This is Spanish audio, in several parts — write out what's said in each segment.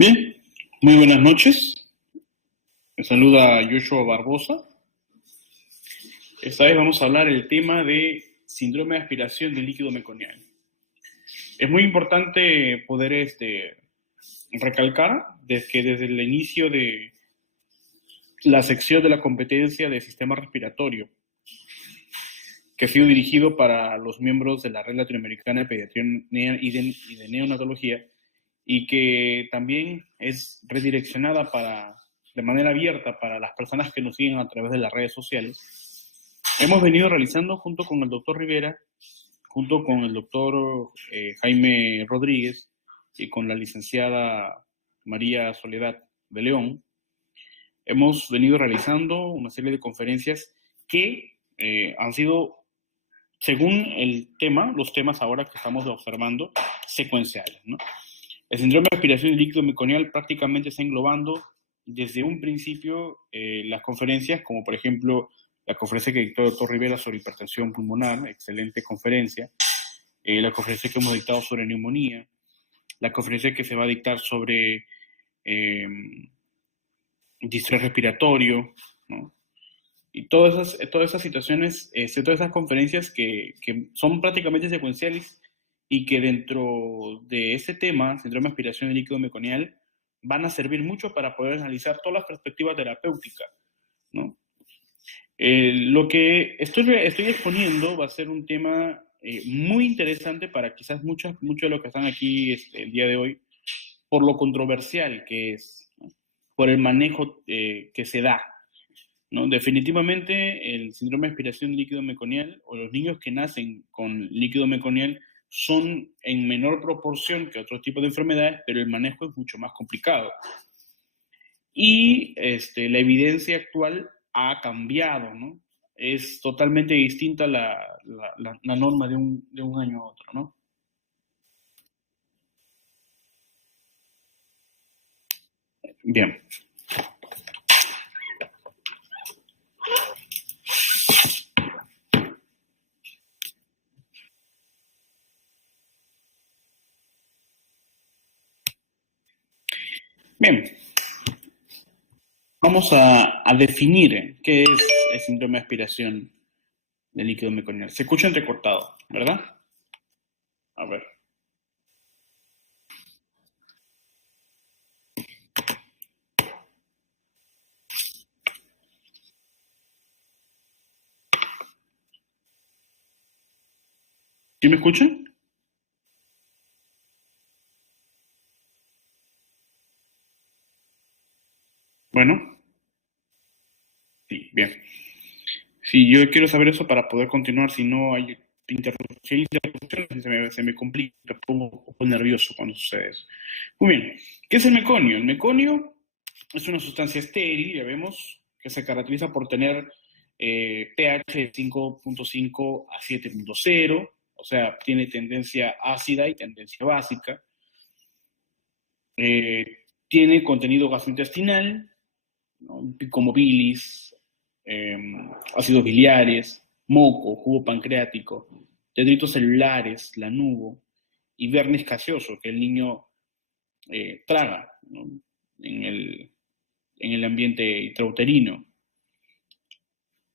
Bien, muy buenas noches. Me saluda Joshua Barbosa. Esta vez vamos a hablar del tema de síndrome de aspiración del líquido meconial. Es muy importante poder recalcar que desde el inicio de la sección de la competencia del sistema respiratorio, que ha sido dirigido para los miembros de la Red Latinoamericana de Pediatría y de Neonatología, y que también es redireccionada de manera abierta para las personas que nos siguen a través de las redes sociales, hemos venido realizando junto con el doctor Rivera, junto con el doctor Jaime Rodríguez y con la licenciada María Soledad de León, hemos venido realizando una serie de conferencias que han sido, según el tema, los temas ahora que estamos observando, secuenciales, ¿no? El síndrome de aspiración del líquido meconial prácticamente está englobando desde un principio las conferencias, como por ejemplo la conferencia que dictó el doctor Rivera sobre hipertensión pulmonar, excelente conferencia, la conferencia que hemos dictado sobre neumonía, la conferencia que se va a dictar sobre distrés respiratorio, ¿no? Y todas esas situaciones, todas esas conferencias que son prácticamente secuenciales y que dentro de ese tema, síndrome de aspiración del líquido meconial, van a servir mucho para poder analizar todas las perspectivas terapéuticas, ¿no? Lo que estoy exponiendo va a ser un tema muy interesante para quizás muchos de los que están aquí el día de hoy, por lo controversial que es, ¿no? Por el manejo que se da, ¿no? Definitivamente el síndrome de aspiración líquido meconial o los niños que nacen con líquido meconial son en menor proporción que otros tipos de enfermedades, pero el manejo es mucho más complicado. Y la evidencia actual ha cambiado, ¿no? Es totalmente distinta la norma de un año a otro, ¿no? Bien. Bien. Vamos a definir qué es el síndrome de aspiración del líquido meconial. Se escucha entrecortado, ¿verdad? A ver. ¿Sí me escuchan? Bueno. Sí, bien. Sí, yo quiero saber eso para poder continuar, si no hay interrupciones, se me complica, me pongo un poco nervioso cuando sucede eso. Muy bien, ¿qué es el meconio? El meconio es una sustancia estéril, ya vemos, que se caracteriza por tener pH de 5.5 a 7.0, o sea, tiene tendencia ácida y tendencia básica. Tiene contenido gastrointestinal, ¿no? Como bilis, ácidos biliares, moco, jugo pancreático, detritos celulares, lanugo y vernis gaseoso que el niño traga, ¿no? en el ambiente intrauterino.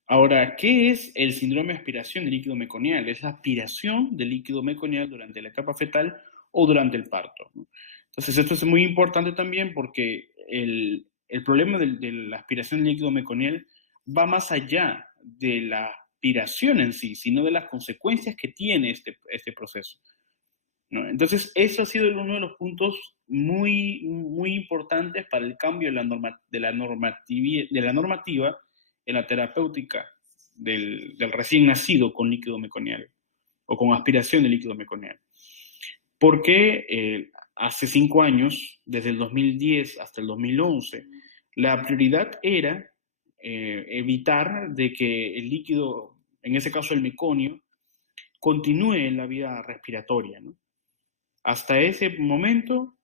Ahora, ¿qué es el síndrome de aspiración de líquido meconial? Es la aspiración de líquido meconial durante la etapa fetal o durante el parto, ¿no? Entonces, esto es muy importante también porque el problema de la aspiración de líquido meconial va más allá de la aspiración en sí, sino de las consecuencias que tiene este proceso, ¿no? Entonces, eso ha sido uno de los puntos muy, muy importantes para el cambio de la normativa en la terapéutica del recién nacido con líquido meconial o con aspiración de líquido meconial. Porque hace 5 años, desde el 2010 hasta el 2011, la prioridad era evitar de que el líquido, en ese caso el meconio, continúe en la vida respiratoria, ¿no? Hasta ese momento,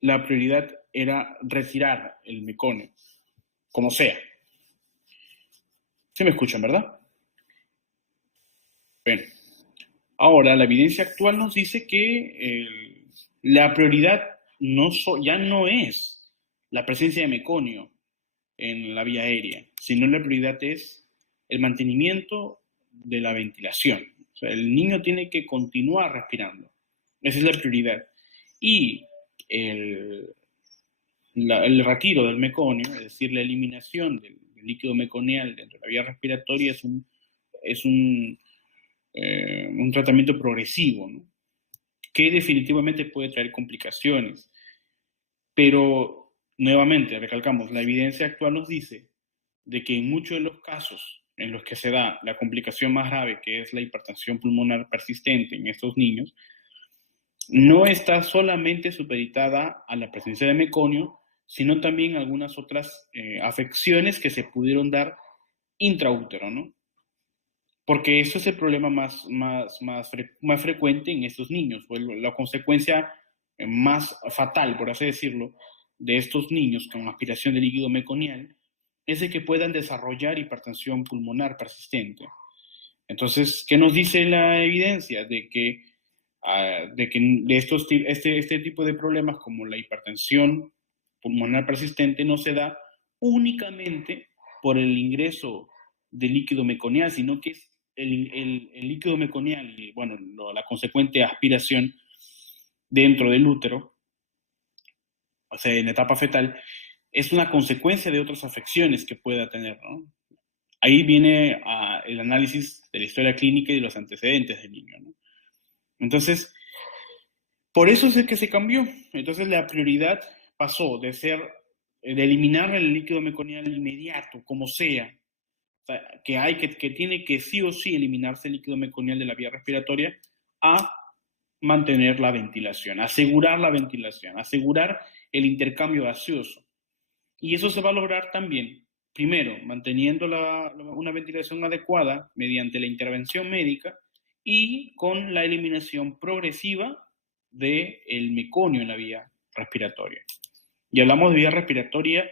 la prioridad era retirar el meconio, como sea. ¿Sí me escuchan, verdad? Bien. Ahora, la evidencia actual nos dice que la prioridad ya no es la presencia de meconio en la vía aérea, sino la prioridad es el mantenimiento de la ventilación. O sea, el niño tiene que continuar respirando. Esa es la prioridad. Y el retiro del meconio, es decir, la eliminación del líquido meconial dentro de la vía respiratoria es un tratamiento progresivo, ¿no? Que definitivamente puede traer complicaciones. Pero, nuevamente, recalcamos, la evidencia actual nos dice de que en muchos de los casos en los que se da la complicación más grave, que es la hipertensión pulmonar persistente en estos niños, no está solamente supeditada a la presencia de meconio, sino también algunas otras afecciones que se pudieron dar intraútero, ¿no? Porque eso es el problema más frecuente en estos niños, o la consecuencia más fatal, por así decirlo, de estos niños con aspiración de líquido meconial, es de que puedan desarrollar hipertensión pulmonar persistente. Entonces, ¿qué nos dice la evidencia? De que este tipo de problemas como la hipertensión pulmonar persistente no se da únicamente por el ingreso de líquido meconial, sino que es el líquido meconial y, bueno, la consecuente aspiración dentro del útero, o sea, en etapa fetal, es una consecuencia de otras afecciones que pueda tener, ¿no? Ahí viene el análisis de la historia clínica y de los antecedentes del niño, ¿no? Entonces, por eso es que se cambió. Entonces, la prioridad pasó de eliminar el líquido meconial inmediato, como sea, o sea, que tiene que sí o sí eliminarse el líquido meconial de la vía respiratoria, a mantener la ventilación, asegurar el intercambio gaseoso. Y eso se va a lograr también, primero, manteniendo una ventilación adecuada mediante la intervención médica y con la eliminación progresiva del meconio en la vía respiratoria. Y hablamos de vía respiratoria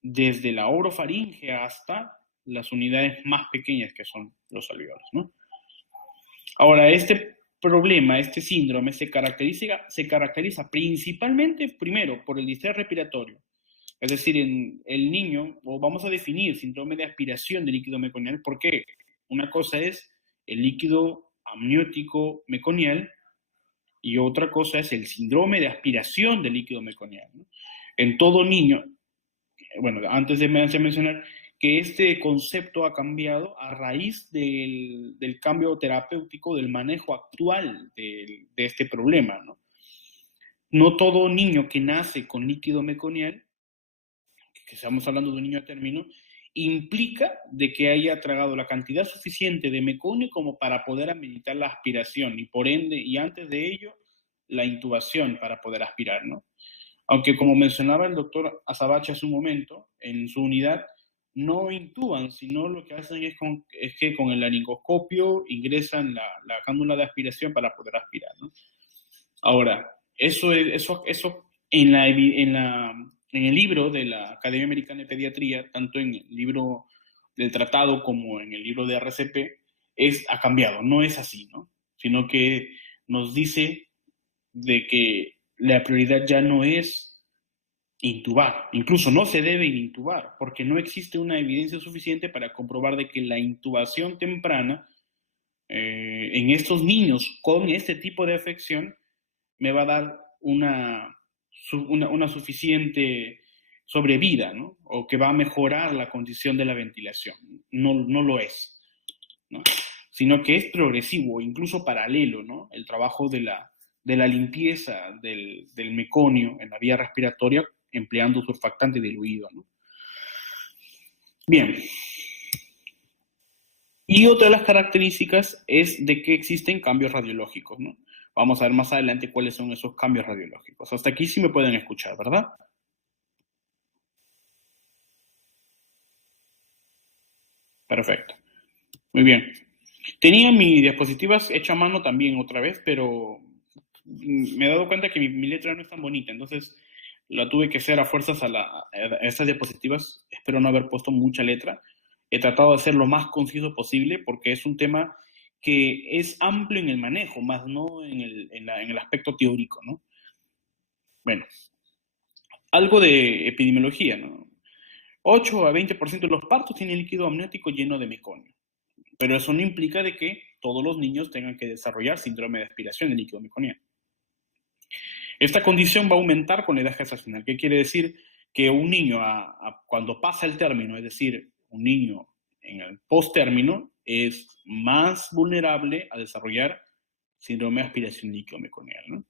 desde la orofaringe hasta las unidades más pequeñas que son los alveolos, ¿no? Ahora, este problema, este síndrome se caracteriza principalmente, primero, por el distrés respiratorio. Es decir, en el niño, o vamos a definir síndrome de aspiración de líquido meconial, ¿por qué? Una cosa es el líquido amniótico meconial y otra cosa es el síndrome de aspiración de líquido meconial, ¿no? En todo niño, bueno, antes de mencionar que este concepto ha cambiado a raíz del cambio terapéutico, del manejo actual de este problema, ¿no? No todo niño que nace con líquido meconial, que estamos hablando de un niño a término, implica de que haya tragado la cantidad suficiente de meconio como para poder ameritar la aspiración y por ende, y antes de ello, la intubación para poder aspirar, ¿no? Aunque como mencionaba el doctor Azabache hace un momento, en su unidad no intuban, sino lo que hacen es que con el laringoscopio ingresan la cánula de aspiración para poder aspirar, ¿no? Ahora, eso en el libro de la Academia Americana de Pediatría, tanto en el libro del tratado como en el libro de RCP, ha cambiado, no es así, ¿no? Sino que nos dice de que la prioridad ya no es intubar, incluso no se debe intubar, porque no existe una evidencia suficiente para comprobar de que la intubación temprana en estos niños con este tipo de afección me va a dar una suficiente sobrevida, ¿no? O que va a mejorar la condición de la ventilación. No lo es, ¿no? Sino que es progresivo, incluso paralelo, ¿no? El trabajo de la limpieza del meconio en la vía respiratoria empleando surfactante diluido, ¿no? Bien. Y otra de las características es de que existen cambios radiológicos, ¿no? Vamos a ver más adelante cuáles son esos cambios radiológicos. Hasta aquí sí me pueden escuchar, ¿verdad? Perfecto. Muy bien. Tenía mi diapositivas hecha a mano también otra vez, pero me he dado cuenta que mi letra no es tan bonita, entonces la tuve que hacer a fuerzas a estas diapositivas. Espero no haber puesto mucha letra. He tratado de ser lo más conciso posible porque es un tema que es amplio en el manejo, más no en el aspecto teórico, ¿no? Bueno, Algo de epidemiología, ¿no? 8 a 20% de los partos tienen líquido amniótico lleno de meconio. Pero eso no implica de que todos los niños tengan que desarrollar síndrome de aspiración de líquido meconiano. Esta condición va a aumentar con la edad gestacional. ¿Qué quiere decir? Que un niño, cuando pasa el término, es decir, un niño en el post-término, es más vulnerable a desarrollar síndrome de aspiración líquido meconial, ¿no?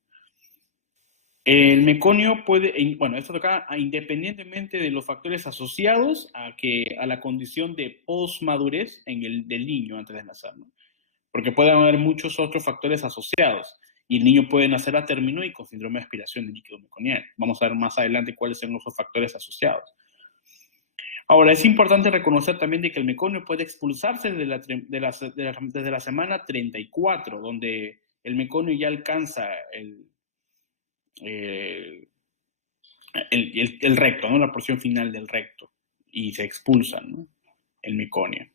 El meconio puede, bueno, esto toca independientemente de los factores asociados a la condición de posmadurez del niño antes de nacer, ¿no? Porque pueden haber muchos otros factores asociados y el niño puede nacer a término y con síndrome de aspiración de líquido meconial. Vamos a ver más adelante cuáles son los factores asociados. Ahora, es importante reconocer también de que el meconio puede expulsarse desde la semana 34, donde el meconio ya alcanza el recto, ¿no? La porción final del recto, y se expulsa, ¿no? El meconio.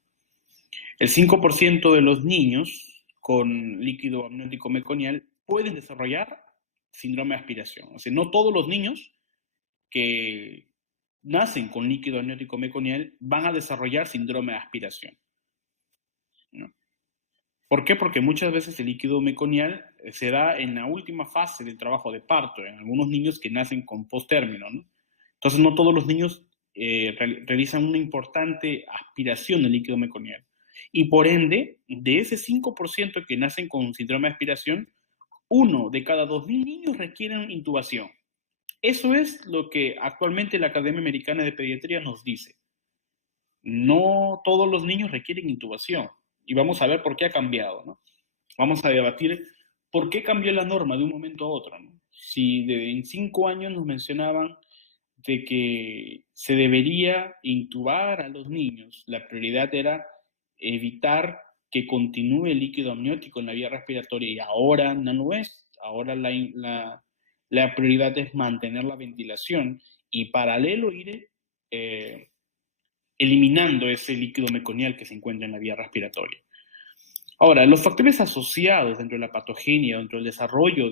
El 5% de los niños con líquido amniótico meconial pueden desarrollar síndrome de aspiración. O sea, no todos los niños que nacen con líquido amniótico meconial van a desarrollar síndrome de aspiración, ¿no? ¿Por qué? Porque muchas veces el líquido meconial se da en la última fase del trabajo de parto, en algunos niños que nacen con post-término, ¿no? Entonces, no todos los niños realizan una importante aspiración de líquido meconial. Y por ende, de ese 5% que nacen con síndrome de aspiración, 1 de cada 2.000 niños requieren intubación. Eso es lo que actualmente la Academia Americana de Pediatría nos dice. No todos los niños requieren intubación. Y vamos a ver por qué ha cambiado, ¿no? Vamos a debatir por qué cambió la norma de un momento a otro, ¿no? Si en 5 años nos mencionaban de que se debería intubar a los niños, la prioridad era evitar que continúe el líquido amniótico en la vía respiratoria, y ahora no lo es. Ahora la prioridad es mantener la ventilación y paralelo ir eliminando ese líquido meconial que se encuentra en la vía respiratoria. Ahora, los factores asociados dentro de la patogenia, dentro del desarrollo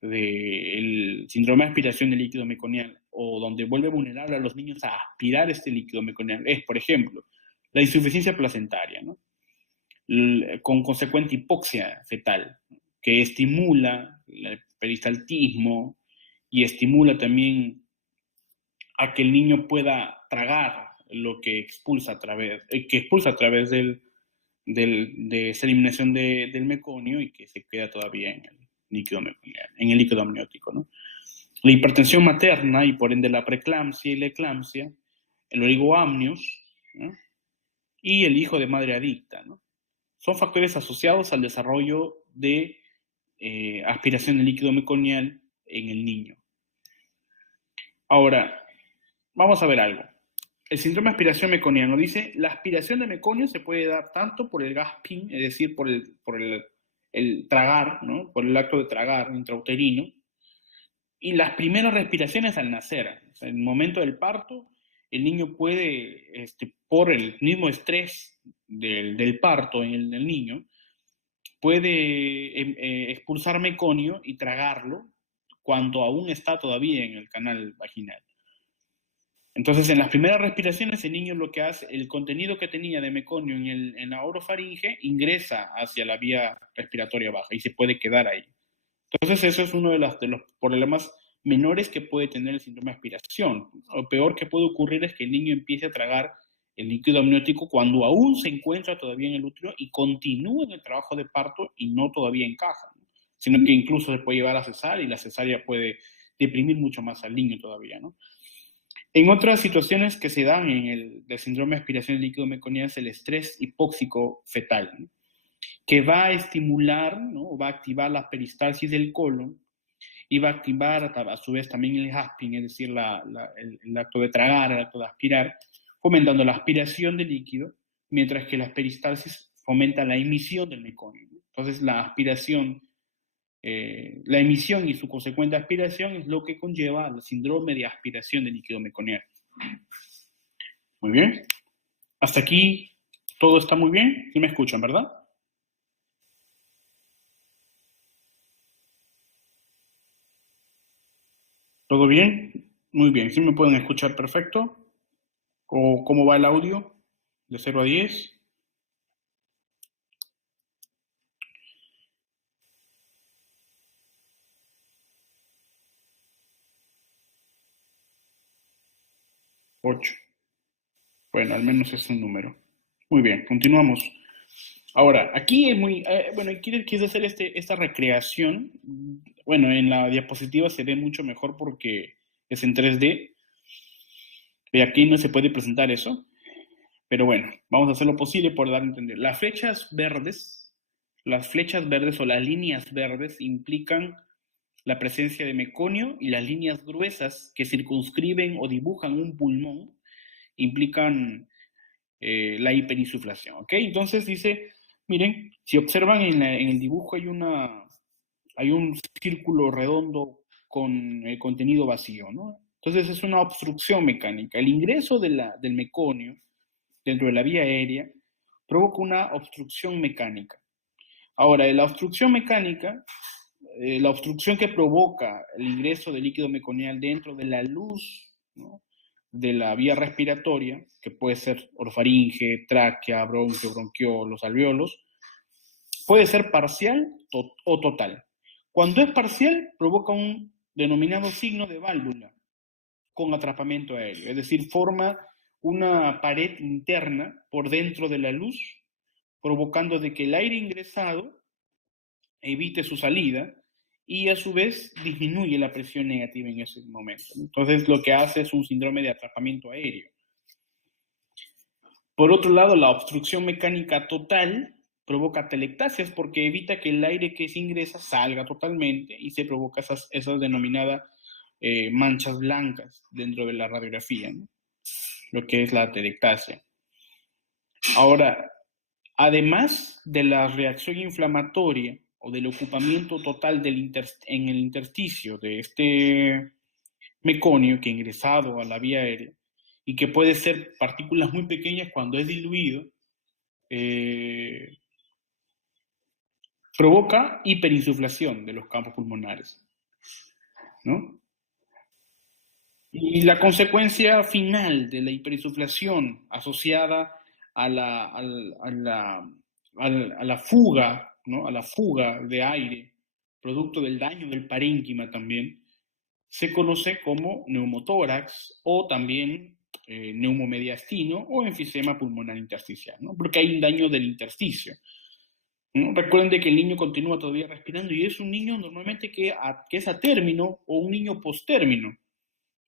del síndrome de aspiración de líquido meconial, o donde vuelve vulnerable a los niños a aspirar este líquido meconial, es, por ejemplo, la insuficiencia placentaria, ¿no? Con consecuente hipoxia fetal, que estimula el peristaltismo y estimula también a que el niño pueda tragar lo que expulsa a través de esa eliminación del meconio y que se queda todavía en el líquido meconial, en el líquido amniótico, ¿no? La hipertensión materna y por ende la preeclampsia y la eclampsia, el oligoamnios, ¿no? Y el hijo de madre adicta, ¿no? Son factores asociados al desarrollo de aspiración de líquido meconial en el niño. Ahora, vamos a ver algo. El síndrome de aspiración meconiano dice, la aspiración de meconio se puede dar tanto por el gasping, es decir, por el tragar, ¿no? Por el acto de tragar intrauterino, y las primeras respiraciones al nacer. O sea, en el momento del parto, el niño puede, por el mismo estrés del parto en el niño, puede expulsar meconio y tragarlo cuando aún está todavía en el canal vaginal. Entonces, en las primeras respiraciones, el niño lo que hace, el contenido que tenía de meconio en la orofaringe ingresa hacia la vía respiratoria baja y se puede quedar ahí. Entonces, eso es uno de los problemas menores que puede tener el síndrome de aspiración. Lo peor que puede ocurrir es que el niño empiece a tragar el líquido amniótico cuando aún se encuentra todavía en el útero y continúa en el trabajo de parto y no todavía encaja, ¿no? Sino que incluso se puede llevar a cesárea y la cesárea puede deprimir mucho más al niño todavía, ¿no? En otras situaciones que se dan en el síndrome de aspiración del líquido meconiano es el estrés hipóxico fetal, ¿no? Que va a estimular, ¿no? Va a activar la peristalsis del colon y va a activar a su vez también el gasping, es decir, el acto de tragar, el acto de aspirar, fomentando la aspiración de líquido, mientras que la peristalsis fomenta la emisión del meconio, ¿no? Entonces, la aspiración, la emisión y su consecuente aspiración es lo que conlleva al síndrome de aspiración de líquido meconiano. Muy bien. Hasta aquí todo está muy bien. ¿Sí me escuchan, verdad? ¿Todo bien? Muy bien, ¿sí me pueden escuchar perfecto? ¿O cómo va el audio? De 0 a 10. Ocho. Bueno, al menos es un número. Muy bien, continuamos. Ahora, aquí es muy, bueno, quise hacer esta recreación. Bueno, en la diapositiva se ve mucho mejor porque es en 3D. Y aquí no se puede presentar eso. Pero bueno, vamos a hacer lo posible por dar a entender. Las flechas verdes o las líneas verdes implican la presencia de meconio y las líneas gruesas que circunscriben o dibujan un pulmón implican la hiperinsuflación, ¿ok? Entonces dice, miren, si observan en el dibujo hay un círculo redondo con el contenido vacío, ¿no? Entonces es una obstrucción mecánica. El ingreso del meconio dentro de la vía aérea provoca una obstrucción mecánica. Ahora, la obstrucción mecánica, la obstrucción que provoca el ingreso del líquido meconial dentro de la luz, ¿no?, de la vía respiratoria, que puede ser orofaringe, tráquea, bronquio, bronquiolos, alveolos, puede ser parcial o total. Cuando es parcial, provoca un denominado signo de válvula con atrapamiento aéreo, es decir, forma una pared interna por dentro de la luz, provocando de que el aire ingresado evite su salida y a su vez disminuye la presión negativa en ese momento. Entonces lo que hace es un síndrome de atrapamiento aéreo. Por otro lado, la obstrucción mecánica total provoca telectasias porque evita que el aire que se ingresa salga totalmente y se provoca esas denominadas manchas blancas dentro de la radiografía, ¿no?, lo que es la telectasia. Ahora, además de la reacción inflamatoria o del ocupamiento total en el intersticio de este meconio que ha ingresado a la vía aérea y que puede ser partículas muy pequeñas cuando es diluido, provoca hiperinsuflación de los campos pulmonares, ¿no? Y la consecuencia final de la hiperinsuflación asociada a la fuga, ¿no?, a la fuga de aire, producto del daño del parénquima también, se conoce como neumotórax o también neumomediastino o enfisema pulmonar intersticial, ¿no?, porque hay un daño del intersticio, ¿no? Recuerden de que el niño continúa todavía respirando y es un niño normalmente que es a término o un niño postérmino.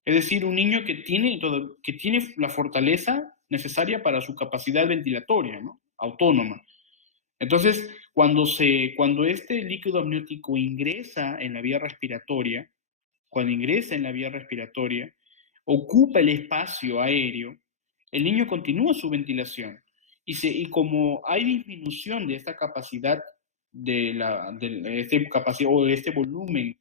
Es decir, un niño que tiene la fortaleza necesaria para su capacidad ventilatoria, ¿no?, autónoma. Entonces, cuando este líquido amniótico ingresa en la vía respiratoria, ocupa el espacio aéreo, el niño continúa su ventilación. Y como hay disminución de esta capacidad, de este volumen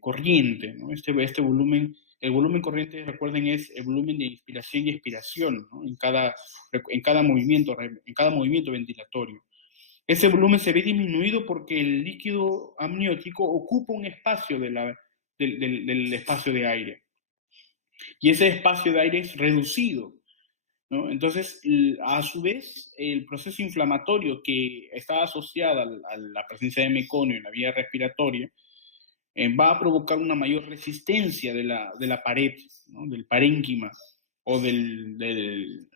corriente, ¿no? Este volumen, el volumen corriente, recuerden, es el volumen de inspiración y expiración, ¿no?, en cada movimiento ventilatorio. Ese volumen se ve disminuido porque el líquido amniótico ocupa un espacio del espacio de aire. Y ese espacio de aire es reducido, ¿no? Entonces, a su vez, el proceso inflamatorio que está asociado a la presencia de meconio en la vía respiratoria va a provocar una mayor resistencia de la pared, ¿no?, del parénquima o del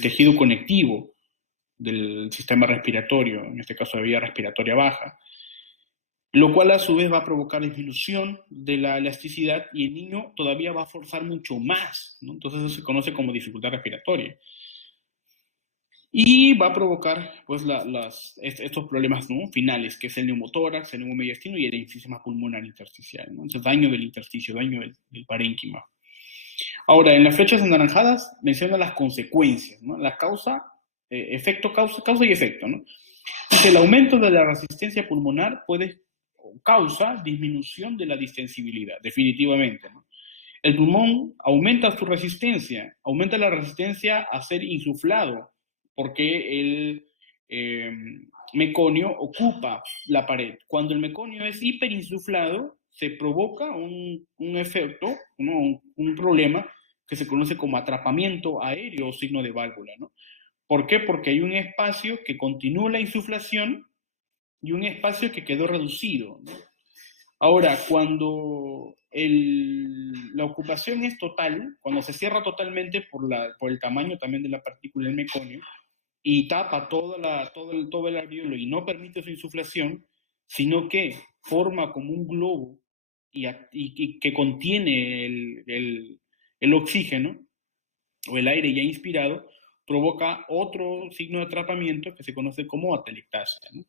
tejido conectivo del sistema respiratorio, en este caso de vía respiratoria baja, lo cual a su vez va a provocar disminución de la elasticidad y el niño todavía va a forzar mucho más, ¿no? Entonces eso se conoce como dificultad respiratoria. Y va a provocar pues estos problemas, ¿no?, finales, que es el neumotórax, el neumomediastino y el enfisema pulmonar intersticial, ¿no? Entonces, daño del intersticio, daño del parénquima. Ahora, en las flechas anaranjadas menciona las consecuencias, ¿no?, la causa y efecto, ¿no? Dice, el aumento de la resistencia pulmonar causa disminución de la distensibilidad, definitivamente, ¿no? El pulmón aumenta la resistencia a ser insuflado, porque meconio ocupa la pared. Cuando el meconio es hiperinsuflado, se provoca un efecto, ¿no? un problema que se conoce como atrapamiento aéreo o signo de válvula, ¿no? ¿Por qué? Porque hay un espacio que continúa la insuflación y un espacio que quedó reducido, ¿no? Ahora, cuando la ocupación es total, cuando se cierra totalmente por el tamaño también de la partícula del meconio y tapa todo el alveolo y no permite su insuflación, sino que forma como un globo y que contiene el oxígeno o el aire ya inspirado, provoca otro signo de atrapamiento que se conoce como atelectasia, ¿no?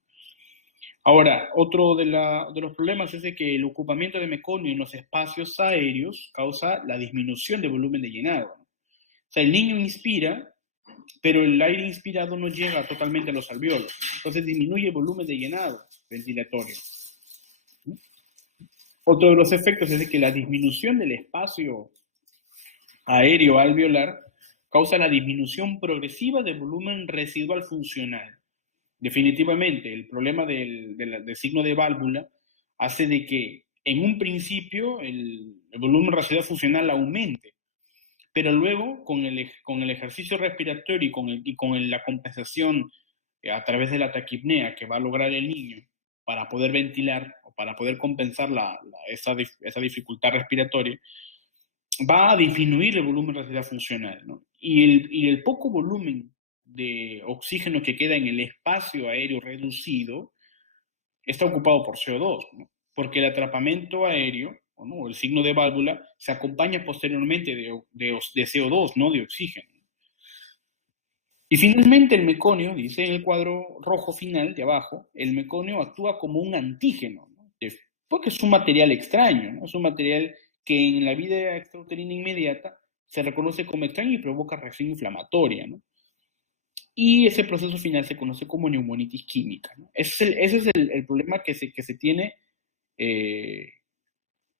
Ahora, otro de los problemas es de que el ocupamiento de meconio en los espacios aéreos causa la disminución de volumen de llenado, ¿no? O sea, el niño inspira, pero el aire inspirado no llega totalmente a los alveolos. Entonces disminuye el volumen de llenado ventilatorio. Otro de los efectos es de que la disminución del espacio aéreo alveolar causa la disminución progresiva del volumen residual funcional. Definitivamente, el problema del signo de válvula hace de que en un principio el volumen residual funcional aumente, pero luego con el ejercicio respiratorio y con la compensación a través de la taquipnea que va a lograr el niño para poder ventilar o para poder compensar esa dificultad respiratoria, va a disminuir el volumen residual funcional, ¿no? Y el poco volumen de oxígeno que queda en el espacio aéreo reducido está ocupado por CO2, ¿no? Porque el atrapamiento aéreo, ¿no? O el signo de válvula, se acompaña posteriormente de CO2, no de oxígeno. Y finalmente el meconio, dice en el cuadro rojo final de abajo, el meconio actúa como un antígeno, ¿no? Porque es un material extraño, ¿no? Es un material que en la vida extrauterina inmediata se reconoce como extraño y provoca reacción inflamatoria, ¿no? Y ese proceso final se conoce como neumonitis química, ¿no? Ese es el problema que se tiene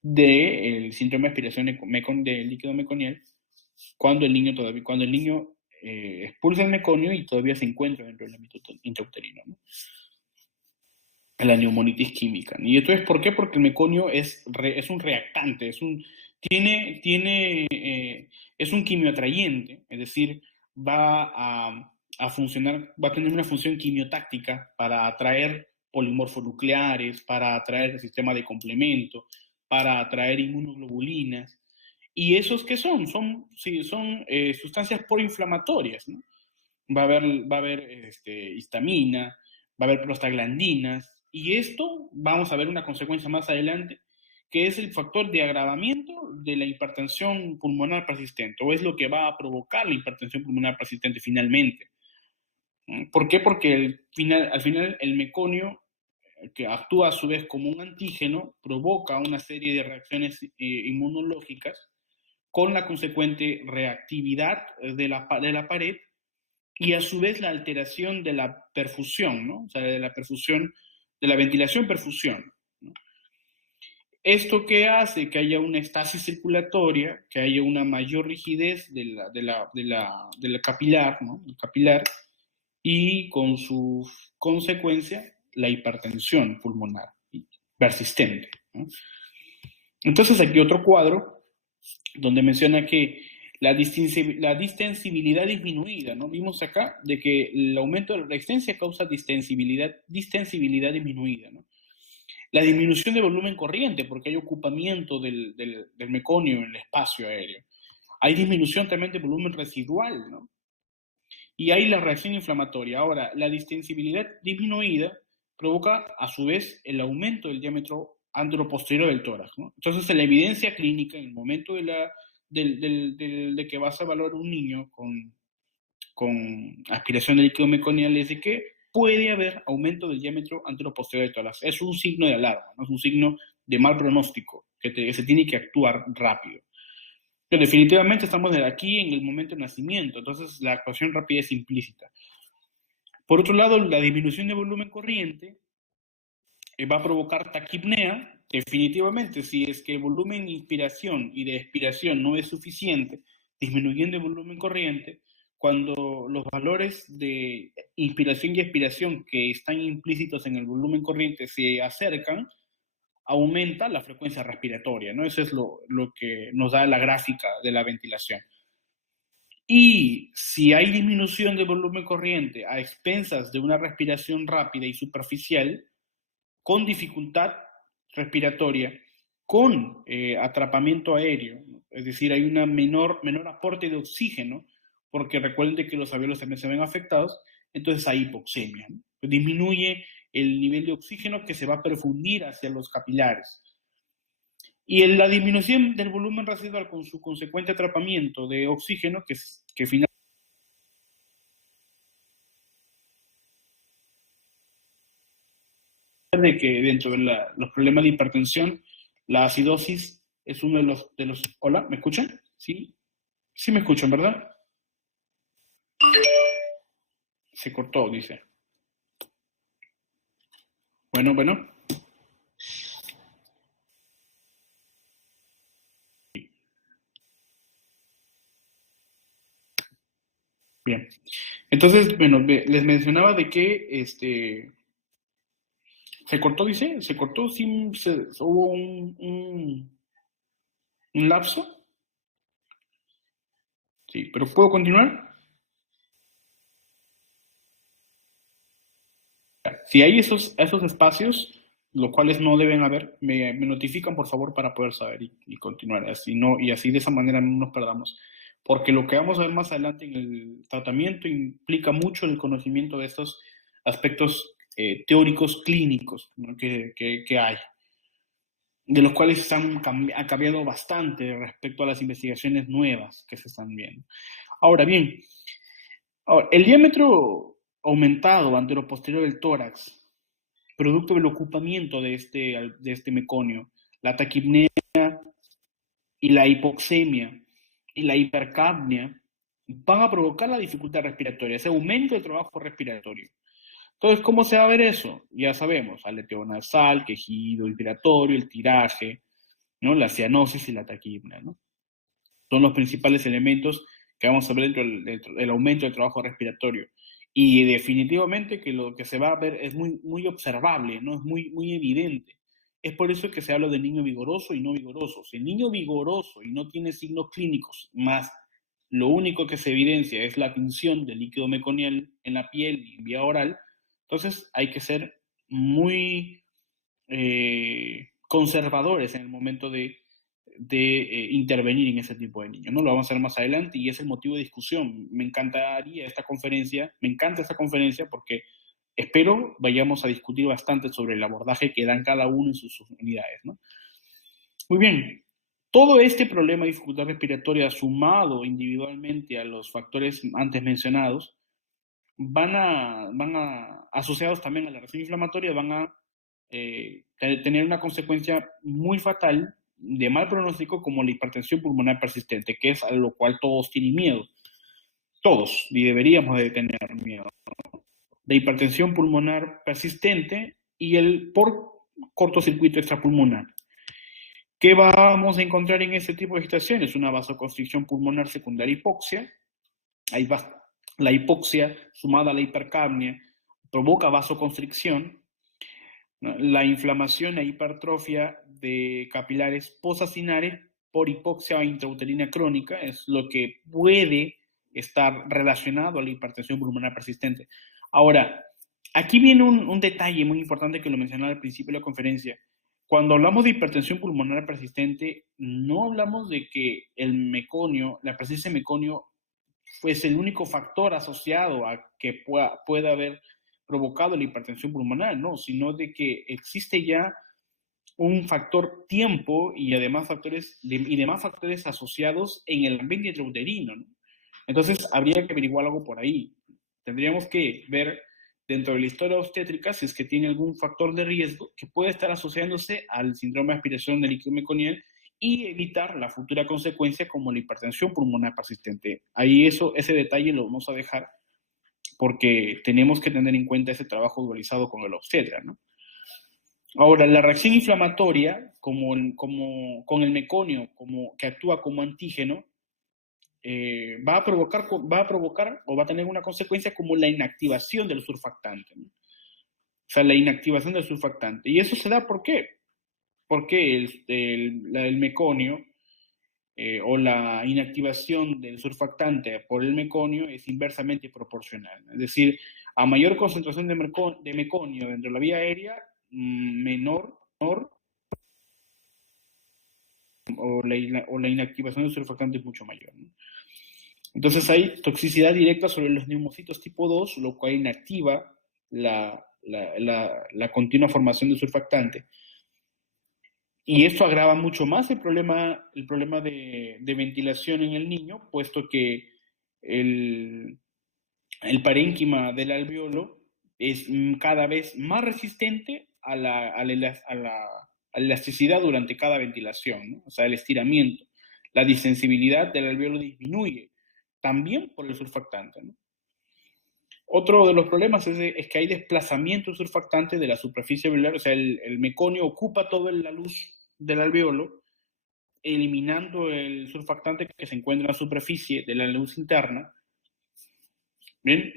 del síndrome de aspiración del líquido meconial cuando el niño expulsa el meconio y todavía se encuentra dentro del ámbito intrauterino, ¿no? La neumonitis química. ¿Y esto es por qué? Porque el meconio es un reactante, es un quimioatrayente, es decir, va a funcionar, va a tener una función quimiotáctica para atraer polimorfonucleares, para atraer el sistema de complemento, para atraer inmunoglobulinas. ¿Y esos qué son? Son sustancias proinflamatorias, ¿no? Va a haber histamina, va a haber prostaglandinas, y esto vamos a ver una consecuencia más adelante, que es el factor de agravamiento de la hipertensión pulmonar persistente, o es lo que va a provocar la hipertensión pulmonar persistente finalmente. ¿Por qué? Porque al final el meconio, que actúa a su vez como un antígeno, provoca una serie de reacciones inmunológicas con la consecuente reactividad de la pared y a su vez la alteración de la perfusión, ¿no? O sea, de la perfusión, de la ventilación-perfusión, ¿no? Esto que hace que haya una estasis circulatoria, que haya una mayor rigidez de la capilar, ¿no? El capilar, y con su consecuencia la hipertensión pulmonar persistente, ¿no? Entonces aquí otro cuadro donde menciona que la distensibilidad disminuida, ¿no? Vimos acá de que el aumento de la resistencia causa distensibilidad disminuida, ¿no? La disminución de volumen corriente, porque hay ocupamiento del meconio en el espacio aéreo. Hay disminución también de volumen residual, ¿no? Y hay la reacción inflamatoria. Ahora, la distensibilidad disminuida provoca, a su vez, el aumento del diámetro anteroposterior del tórax, ¿no? Entonces, la evidencia clínica en el momento de que vas a evaluar un niño con aspiración de líquido meconial es de que puede haber aumento del diámetro anteroposterior del tórax. Es un signo de alarma, ¿no? Es un signo de mal pronóstico, que se tiene que actuar rápido. Pero definitivamente estamos aquí en el momento de nacimiento, entonces la actuación rápida es implícita. Por otro lado, la disminución de volumen corriente va a provocar taquipnea. Definitivamente, si es que el volumen de inspiración y de expiración no es suficiente, disminuyendo el volumen corriente, cuando los valores de inspiración y expiración que están implícitos en el volumen corriente se acercan, aumenta la frecuencia respiratoria, ¿no? Eso es lo que nos da la gráfica de la ventilación. Y si hay disminución de volumen corriente a expensas de una respiración rápida y superficial, con dificultad respiratoria, con atrapamiento aéreo, ¿no? Es decir, hay un menor aporte de oxígeno, porque recuerden que los alveolos también se ven afectados, entonces hay hipoxemia, ¿no? Disminuye el nivel de oxígeno que se va a perfundir hacia los capilares. Y en la disminución del volumen residual con su consecuente atrapamiento de oxígeno, que finalmente de que dentro de los problemas de hipertensión, la acidosis es uno de los... ¿Hola? ¿Me escuchan? Sí, sí me escuchan, ¿verdad? Se cortó, dice. Bueno, bueno. Bien. Entonces, bueno, les mencionaba de que se cortó, dice, se cortó, sí, hubo un lapso. Sí, pero ¿puedo continuar? Si hay esos espacios, los cuales no deben haber, me notifican por favor para poder saber y continuar. Así no, y así de esa manera no nos perdamos. Porque lo que vamos a ver más adelante en el tratamiento implica mucho el conocimiento de estos aspectos teóricos clínicos, ¿no? que hay, de los cuales han cambiado bastante respecto a las investigaciones nuevas que se están viendo. Ahora bien, el diámetro aumentado antero-posterior del tórax, producto del ocupamiento de este meconio, la taquipnea y la hipoxemia y la hipercapnia, van a provocar la dificultad respiratoria, ese aumento del trabajo respiratorio. Entonces, ¿cómo se va a ver eso? Ya sabemos, aleteo nasal, quejido inspiratorio, el tiraje, ¿no? La cianosis y la taquipnea, ¿no? Son los principales elementos que vamos a ver dentro del aumento del trabajo respiratorio. Y definitivamente que lo que se va a ver es muy observable, ¿no? Es muy evidente. Es por eso que se habla de niño vigoroso y no vigoroso. Si el niño vigoroso y no tiene signos clínicos, más lo único que se evidencia es la tinción del líquido meconial en la piel y en vía oral, entonces hay que ser muy conservadores en el momento de intervenir en ese tipo de niños, ¿no? Lo vamos a hacer más adelante y es el motivo de discusión. Me encantaría esta conferencia, me encanta esta conferencia porque espero vayamos a discutir bastante sobre el abordaje que dan cada uno en sus unidades, ¿no? Muy bien. Todo este problema de dificultad respiratoria sumado individualmente a los factores antes mencionados asociados también a la reacción inflamatoria, van a tener una consecuencia muy fatal de mal pronóstico como la hipertensión pulmonar persistente, que es a lo cual todos tienen miedo. Todos, y deberíamos de tener miedo. De hipertensión pulmonar persistente y el por cortocircuito extrapulmonar. ¿Qué vamos a encontrar en este tipo de situaciones? Una vasoconstricción pulmonar secundaria hipoxia. Ahí va. La hipoxia sumada a la hipercapnia provoca vasoconstricción. La inflamación e hipertrofia de capilares posacinares por hipoxia intrauterina crónica es lo que puede estar relacionado a la hipertensión pulmonar persistente. Ahora, aquí viene un detalle muy importante que lo mencionaba al principio de la conferencia. Cuando hablamos de hipertensión pulmonar persistente, no hablamos de que el meconio, la presencia de meconio, pues el único factor asociado a que pueda haber provocado la hipertensión pulmonar, no, sino de que existe ya un factor tiempo y además demás factores asociados en el ambiente intrauterino, ¿no? Entonces habría que averiguar algo por ahí. Tendríamos que ver dentro de la historia obstétrica si es que tiene algún factor de riesgo que puede estar asociándose al síndrome de aspiración del líquido meconial y evitar la futura consecuencia como la hipertensión pulmonar persistente. Ahí ese detalle lo vamos a dejar porque tenemos que tener en cuenta ese trabajo dualizado con el obstetra, ¿no? Ahora, la reacción inflamatoria, con el meconio, que actúa como antígeno, va a provocar o va a tener una consecuencia como la inactivación del surfactante, ¿no? O sea, la inactivación del surfactante. ¿Y eso se da por qué? Porque el meconio o la inactivación del surfactante por el meconio es inversamente proporcional. Es decir, a mayor concentración de meconio dentro de la vía aérea, menor o la inactivación del surfactante es mucho mayor, ¿no? Entonces hay toxicidad directa sobre los neumocitos tipo 2, lo cual inactiva la continua formación de surfactante. Y esto agrava mucho más el problema de ventilación en el niño, puesto que el parénquima del alveolo es cada vez más resistente a la elasticidad durante cada ventilación, ¿no? O sea, el estiramiento. La disensibilidad del alveolo disminuye, también por el surfactante, ¿no? Otro de los problemas es que hay desplazamiento surfactante de la superficie alveolar, o sea, el meconio ocupa toda la luz del alveolo, eliminando el surfactante que se encuentra en la superficie de la luz interna. Bien,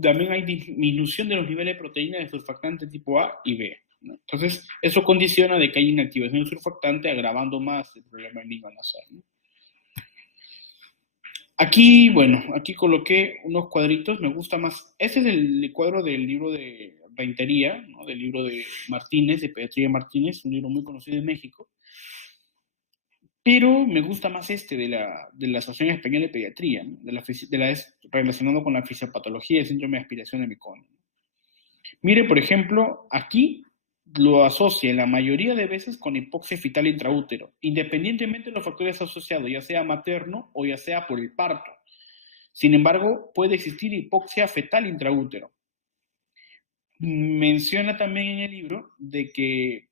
también hay disminución de los niveles de proteína de surfactante tipo A y B, ¿no? Entonces, eso condiciona de que hay inactivación del surfactante, agravando más el problema del niño al nacer, ¿no? Aquí, bueno, aquí coloqué unos cuadritos, me gusta más. Este es el cuadro del libro de Reintería, ¿no? Del libro de Martínez, de Pediatría Martínez, un libro muy conocido en México. Pero me gusta más este de la Asociación Española de Pediatría, ¿no? Relacionado con la fisiopatología del síndrome de aspiración de meconio. Mire, por ejemplo, aquí lo asocia la mayoría de veces con hipoxia fetal intraútero, independientemente de los factores asociados, ya sea materno o ya sea por el parto. Sin embargo, puede existir hipoxia fetal intraútero. Menciona también en el libro de que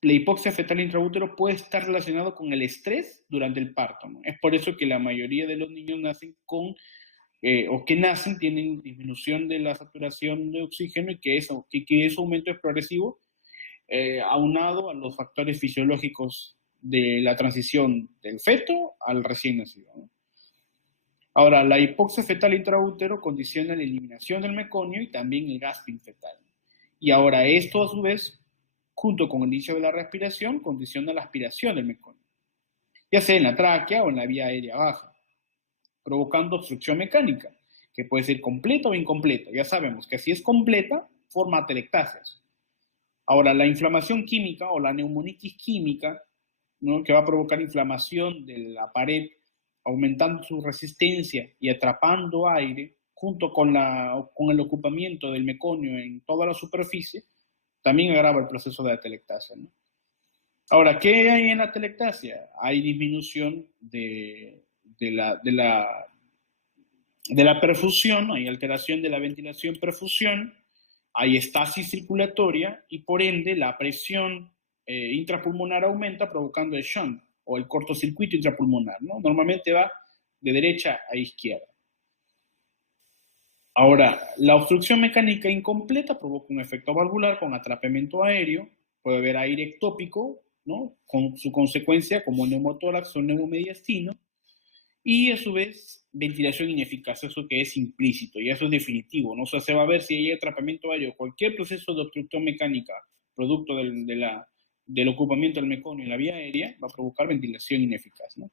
la hipoxia fetal intraútero puede estar relacionado con el estrés durante el parto, ¿no? Es por eso que la mayoría de los niños nacen o que nacen tienen disminución de la saturación de oxígeno y que ese aumento es progresivo, aunado a los factores fisiológicos de la transición del feto al recién nacido, ¿no? Ahora, la hipoxia fetal intraútero condiciona la eliminación del meconio y también el gasping fetal. Y ahora esto a su vez, junto con el inicio de la respiración, condiciona la aspiración del meconio, ya sea en la tráquea o en la vía aérea baja, provocando obstrucción mecánica, que puede ser completa o incompleta. Ya sabemos que si es completa, forma atelectasias. Ahora, la inflamación química o la neumonitis química, ¿no? Que va a provocar inflamación de la pared, aumentando su resistencia y atrapando aire, junto con el ocupamiento del meconio en toda la superficie, también agrava el proceso de atelectasia, ¿no? Ahora, ¿qué hay en la atelectasia? Hay disminución de la perfusión, hay alteración de la ventilación-perfusión, hay estasis circulatoria y por ende la presión intrapulmonar aumenta provocando el shunt o el cortocircuito intrapulmonar, ¿no? Normalmente va de derecha a izquierda. Ahora, la obstrucción mecánica incompleta provoca un efecto valvular con atrapamiento aéreo, puede haber aire ectópico, ¿no? Con su consecuencia como neumotórax o neumomediastino, y a su vez ventilación ineficaz, eso que es implícito, y eso es definitivo, ¿no? O sea, se va a ver si hay atrapamiento aéreo, cualquier proceso de obstrucción mecánica, producto del ocupamiento del meconio en la vía aérea, va a provocar ventilación ineficaz, ¿no?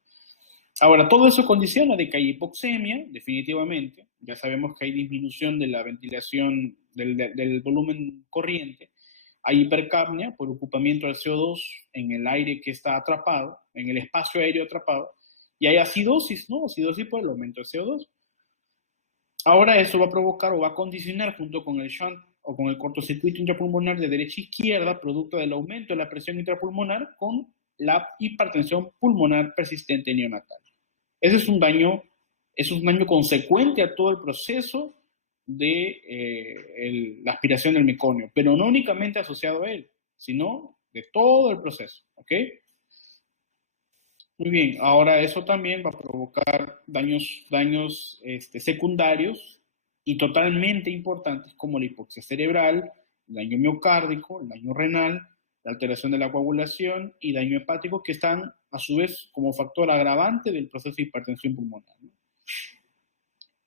Ahora, todo eso condiciona de que hay hipoxemia, definitivamente. Ya sabemos que hay disminución de la ventilación del volumen corriente. Hay hipercapnia por ocupamiento del CO2 en el aire que está atrapado, en el espacio aéreo atrapado. Y hay acidosis, ¿no? Acidosis por el aumento del CO2. Ahora eso va a provocar o va a condicionar junto con el shunt o con el cortocircuito intrapulmonar de derecha a izquierda, producto del aumento de la presión intrapulmonar con la hipertensión pulmonar persistente neonatal. Ese es un daño consecuente a todo el proceso de la aspiración del meconio, pero no únicamente asociado a él, sino de todo el proceso, ¿ok? Muy bien, ahora eso también va a provocar daños secundarios y totalmente importantes como la hipoxia cerebral, el daño miocárdico, el daño renal, la alteración de la coagulación y daño hepático que están a su vez como factor agravante del proceso de hipertensión pulmonar, ¿no?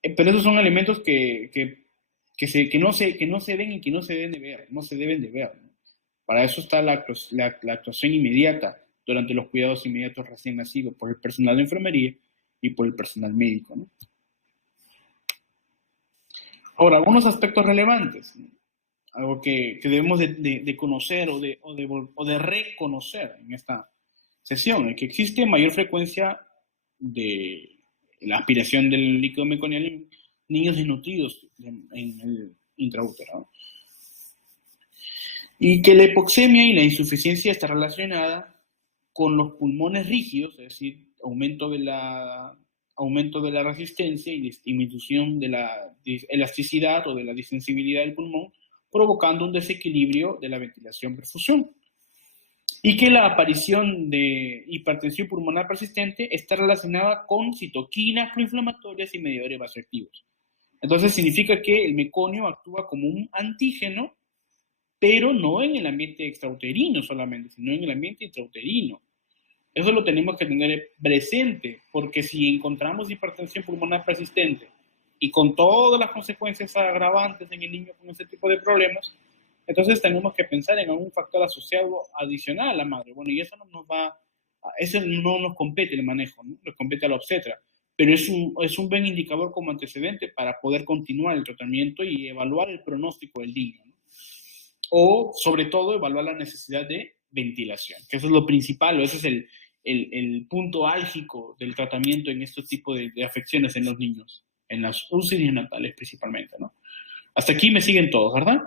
Pero esos son elementos que no se ven y que no se deben de ver, no se deben de ver, ¿no? Para eso está la actuación inmediata durante los cuidados inmediatos recién nacidos por el personal de enfermería y por el personal médico, ¿no? Ahora, algunos aspectos relevantes, ¿no? Algo que debemos de conocer o de reconocer en esta sesión, es que existe mayor frecuencia de la aspiración del líquido meconial en niños desnutridos en el intraútero, ¿no? Y que la hipoxemia y la insuficiencia está relacionada con los pulmones rígidos, es decir, aumento de la resistencia y disminución de la elasticidad o de la disensibilidad del pulmón, provocando un desequilibrio de la ventilación-perfusión. Y que la aparición de hipertensión pulmonar persistente está relacionada con citoquinas proinflamatorias y mediadores vasoactivos. Entonces significa que el meconio actúa como un antígeno, pero no en el ambiente extrauterino solamente, sino en el ambiente intrauterino. Eso lo tenemos que tener presente, porque si encontramos hipertensión pulmonar persistente y con todas las consecuencias agravantes en el niño con ese tipo de problemas, entonces tenemos que pensar en algún factor asociado adicional a la madre. Bueno, y eso eso no nos compete el manejo, ¿no? Nos compete a la obstetra, pero es un buen indicador como antecedente para poder continuar el tratamiento y evaluar el pronóstico del niño, ¿no? O, sobre todo, evaluar la necesidad de ventilación, que eso es lo principal, o ese es el punto álgico del tratamiento en estos tipos de afecciones en los niños, en las UCI neonatales principalmente, ¿no? Hasta aquí me siguen todos, ¿verdad?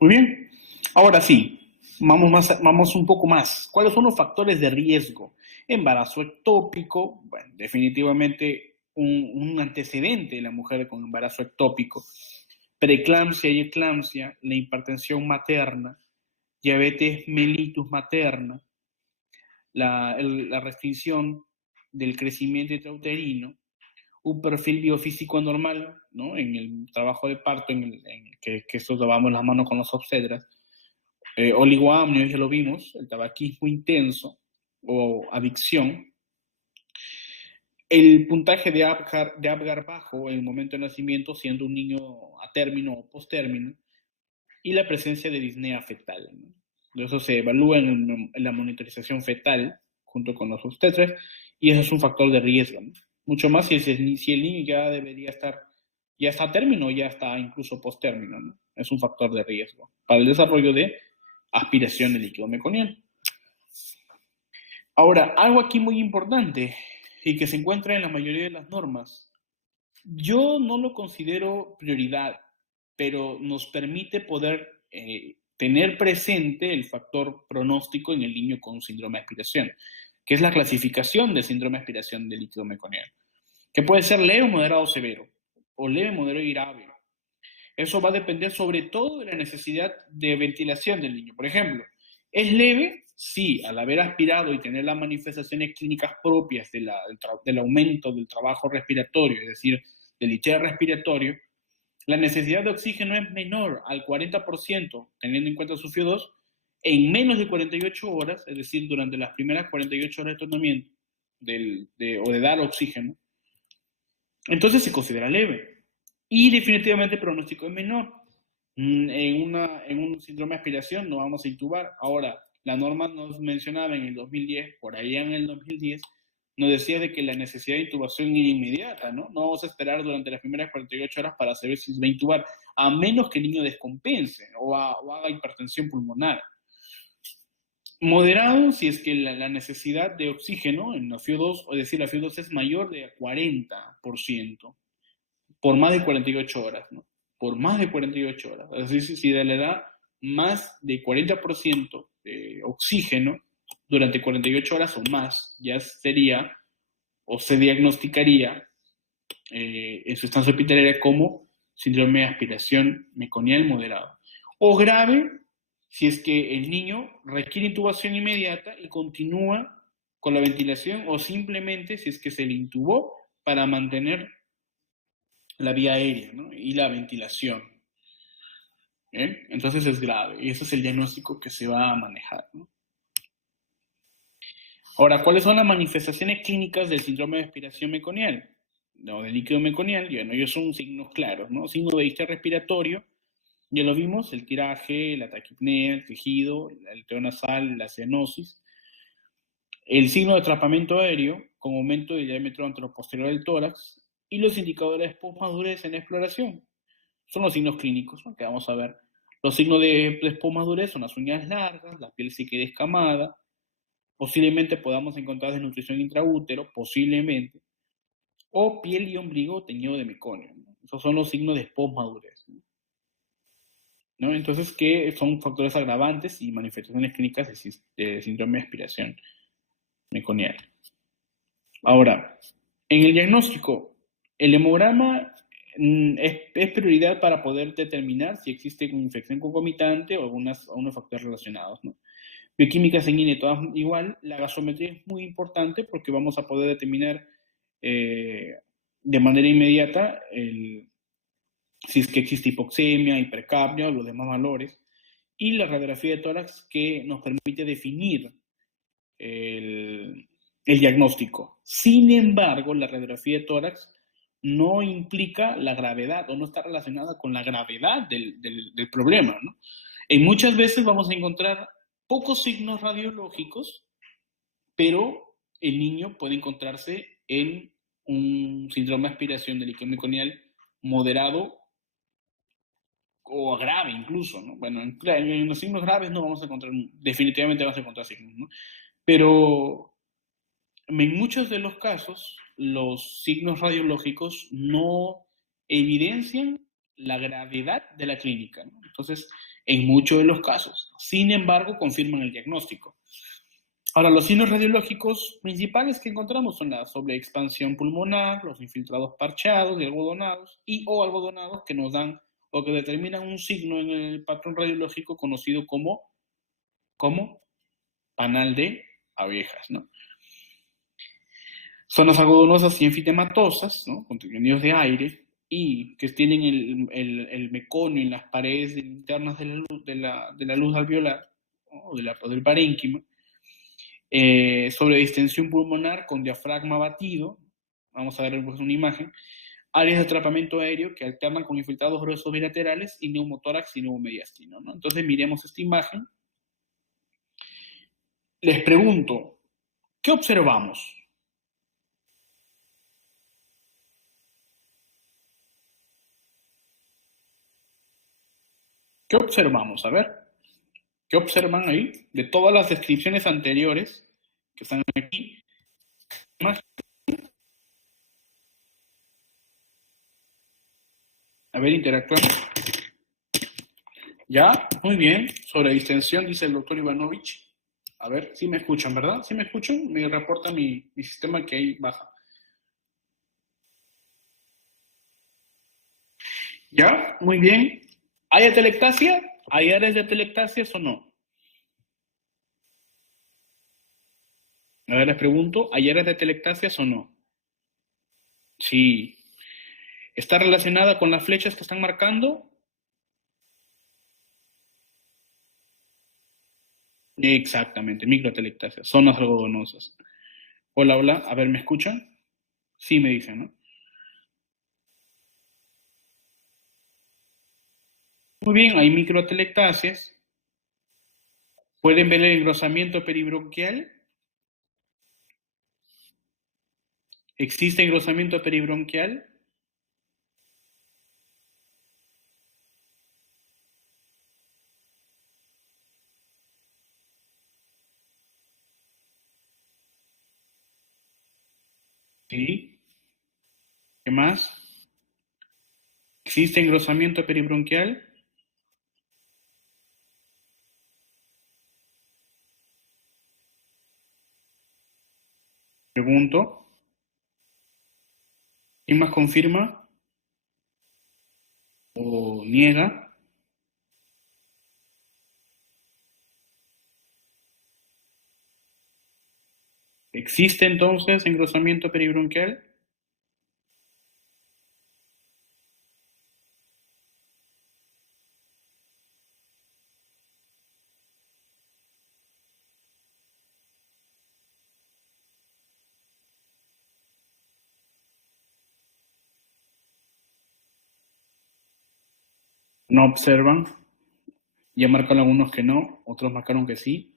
Muy bien. Ahora sí, vamos un poco más. ¿Cuáles son los factores de riesgo? Embarazo ectópico, bueno, definitivamente un antecedente de la mujer con embarazo ectópico. Preeclampsia y eclampsia, la hipertensión materna, diabetes mellitus materna, la restricción del crecimiento intrauterino, un perfil biofísico anormal, ¿no? En el trabajo de parto, que eso lavamos las manos con los obstetras, oligoamnio, ya lo vimos, el tabaquismo intenso o adicción, el puntaje de Apgar bajo en el momento de nacimiento, siendo un niño a término o postérmino, y la presencia de disnea fetal, ¿no? Eso se evalúa en la monitorización fetal junto con los obstetras y eso es un factor de riesgo, ¿no? Mucho más si el niño ya debería estar, ya está a término o ya está incluso postérmino, ¿no? Es un factor de riesgo para el desarrollo de aspiración de líquido meconial. Ahora, algo aquí muy importante y que se encuentra en la mayoría de las normas, yo no lo considero prioridad, pero nos permite poder tener presente el factor pronóstico en el niño con síndrome de aspiración, que es la clasificación de síndrome de aspiración de líquido meconial, que puede ser leve, moderado o severo, o leve, moderado y grave. Eso va a depender sobre todo de la necesidad de ventilación del niño. Por ejemplo, ¿es leve? Sí, al haber aspirado y tener las manifestaciones clínicas propias del aumento del trabajo respiratorio, es decir, del ITR respiratorio, la necesidad de oxígeno es menor al 40%, teniendo en cuenta su FIO2, en menos de 48 horas, es decir, durante las primeras 48 horas de tratamiento o de dar oxígeno, entonces se considera leve. Y definitivamente el pronóstico es menor. En un síndrome de aspiración no vamos a intubar. Ahora, la norma nos mencionaba en el 2010, por ahí en el 2010, nos decía de que la necesidad de intubación era inmediata, ¿no? No vamos a esperar durante las primeras 48 horas para saber si se va a intubar, a menos que el niño descompense o haga hipertensión pulmonar. Moderado si es que la necesidad de oxígeno en la FIO2, es decir, la FIO2 es mayor de 40%, por más de 48 horas, ¿no? Por más de 48 horas. Es decir, si le da más de 40% de oxígeno durante 48 horas o más, ya sería o se diagnosticaría en su estancia hospitalaria como síndrome de aspiración meconial moderado. O grave, si es que el niño requiere intubación inmediata y continúa con la ventilación, o simplemente si es que se le intubó para mantener la vía aérea, ¿no? Y la ventilación. ¿Eh? Entonces es grave y ese es el diagnóstico que se va a manejar, ¿no? Ahora, ¿cuáles son las manifestaciones clínicas del síndrome de aspiración meconial? No, del líquido meconial, bueno, ellos son signos claros, ¿no? Signo de distrés respiratorio, ya lo vimos, el tiraje, la taquipnea, el tejido, el aleteo nasal, la cianosis. El signo de atrapamiento aéreo, con aumento del diámetro anteroposterior del tórax, y los indicadores post-madurez en la exploración. Son los signos clínicos, ¿no?, que vamos a ver. Los signos de post-madurez son las uñas largas, la piel se queda escamada, posiblemente podamos encontrar desnutrición intraútero, posiblemente, o piel y ombligo teñido de meconio, ¿no? Esos son los signos de post-madurez, ¿no? Entonces, ¿qué son factores agravantes y manifestaciones clínicas de síndrome de aspiración meconial? Ahora, en el diagnóstico, el hemograma es prioridad para poder determinar si existe una infección concomitante o algunos factores relacionados, ¿no? Bioquímica sanguínea, todas igual. La gasometría es muy importante porque vamos a poder determinar de manera inmediata si es que existe hipoxemia, hipercapnia o los demás valores. Y la radiografía de tórax, que nos permite definir el diagnóstico. Sin embargo, la radiografía de tórax no implica la gravedad o no está relacionada con la gravedad del problema, ¿no? Y muchas veces vamos a encontrar pocos signos radiológicos, pero el niño puede encontrarse en un síndrome de aspiración del líquido meconial moderado o grave incluso, ¿no? Bueno, en los signos graves no vamos a encontrar, definitivamente vamos a encontrar signos, ¿no? Pero en muchos de los casos, los signos radiológicos no evidencian la gravedad de la clínica, ¿no? Entonces, en muchos de los casos, sin embargo, confirman el diagnóstico. Ahora, los signos radiológicos principales que encontramos son la sobreexpansión pulmonar, los infiltrados parcheados y algodonados, o algodonados que nos dan o que determinan un signo en el patrón radiológico conocido como panal de abejas, ¿no? Zonas algodonosas y enfitematosas, ¿no?, contenidos de aire, y que tienen el meconio en las paredes internas de la luz alveolar, ¿no?, o del parénquima. Sobre distensión pulmonar con diafragma batido, vamos a ver una imagen. Áreas de atrapamiento aéreo que alternan con infiltrados gruesos bilaterales y neumotórax y neumomediastino, ¿no? Entonces miremos esta imagen. Les pregunto, ¿qué observamos? ¿Qué observamos? A ver, ¿qué observan ahí? De todas las descripciones anteriores que están aquí, a ver, interactuamos. Ya, muy bien. Sobre distensión, dice el doctor Ivanovich. A ver, sí me escuchan, ¿verdad? ¿Sí me escuchan? Me reporta mi sistema que ahí baja. Ya, muy bien. ¿Hay atelectasia? ¿Hay áreas de atelectasias o no? A ver, les pregunto, ¿hay áreas de atelectasias o no? Sí. ¿Está relacionada con las flechas que están marcando? Exactamente, microatelectasias, zonas algodonosas. Hola, hola, a ver, ¿me escuchan? Sí, me dicen, ¿no? Muy bien, hay microatelectasias. ¿Pueden ver el engrosamiento peribronquial? ¿Existe engrosamiento peribronquial? Sí. ¿Qué más? ¿Existe engrosamiento peribronquial? Pregunto. ¿Quién más confirma o niega? ¿Existe entonces engrosamiento peribronquial? No observan. Ya marcaron algunos que no, otros marcaron que sí.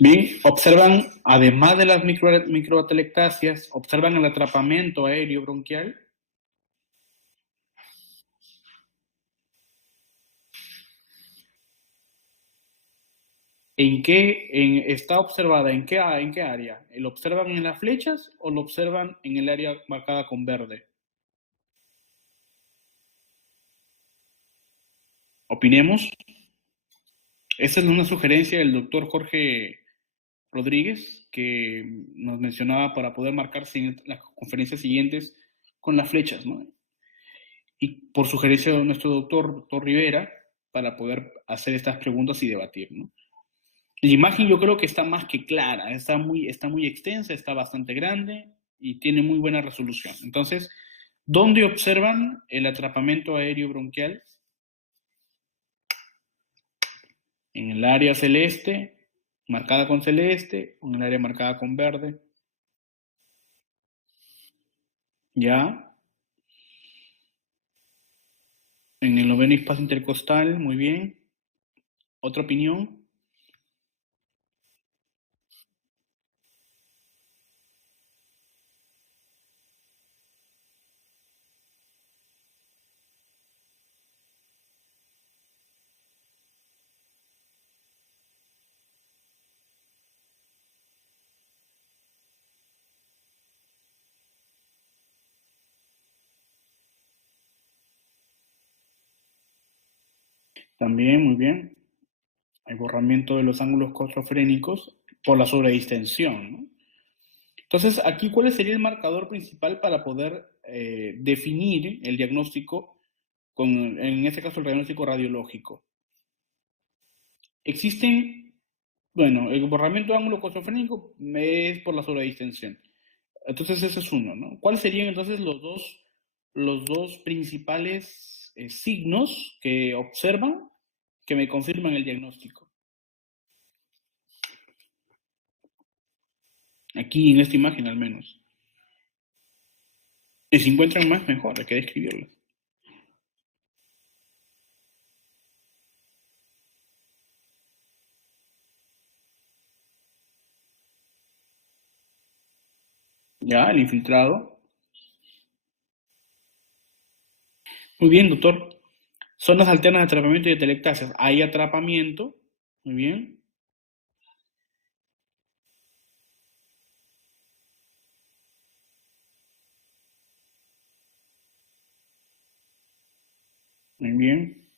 Bien, observan, además de las microatelectasias, observan el atrapamiento aéreo bronquial. ¿Está observada en qué área? ¿Lo observan en las flechas o lo observan en el área marcada con verde? Opinemos. Esa es una sugerencia del doctor Jorge Rodríguez, que nos mencionaba para poder marcar las conferencias siguientes con las flechas, ¿no? Y por sugerencia de nuestro doctor Rivera, para poder hacer estas preguntas y debatir, ¿no? La imagen yo creo que está más que clara, está muy extensa, está bastante grande y tiene muy buena resolución. Entonces, ¿dónde observan el atrapamiento aéreo bronquial? En el área celeste, marcada con celeste, o en el área marcada con verde. ¿Ya? En el noveno espacio intercostal, muy bien. ¿Otra opinión? También, muy bien. El borramiento de los ángulos costrofrénicos por la sobredistensión, ¿no? Entonces, aquí, ¿cuál sería el marcador principal para poder definir el diagnóstico, en este caso el diagnóstico radiológico? Existen, bueno, el borramiento de ángulo costrofrénico es por la sobredistensión. Entonces, ese es uno, ¿no? ¿Cuáles serían entonces los dos principales signos que observan que me confirman el diagnóstico? Aquí en esta imagen al menos. Y si encuentran más, mejor, hay que describirlo. Ya, el infiltrado. Muy bien, doctor. Zonas alternas de atrapamiento y de telectasias. Hay atrapamiento. Muy bien. Muy bien.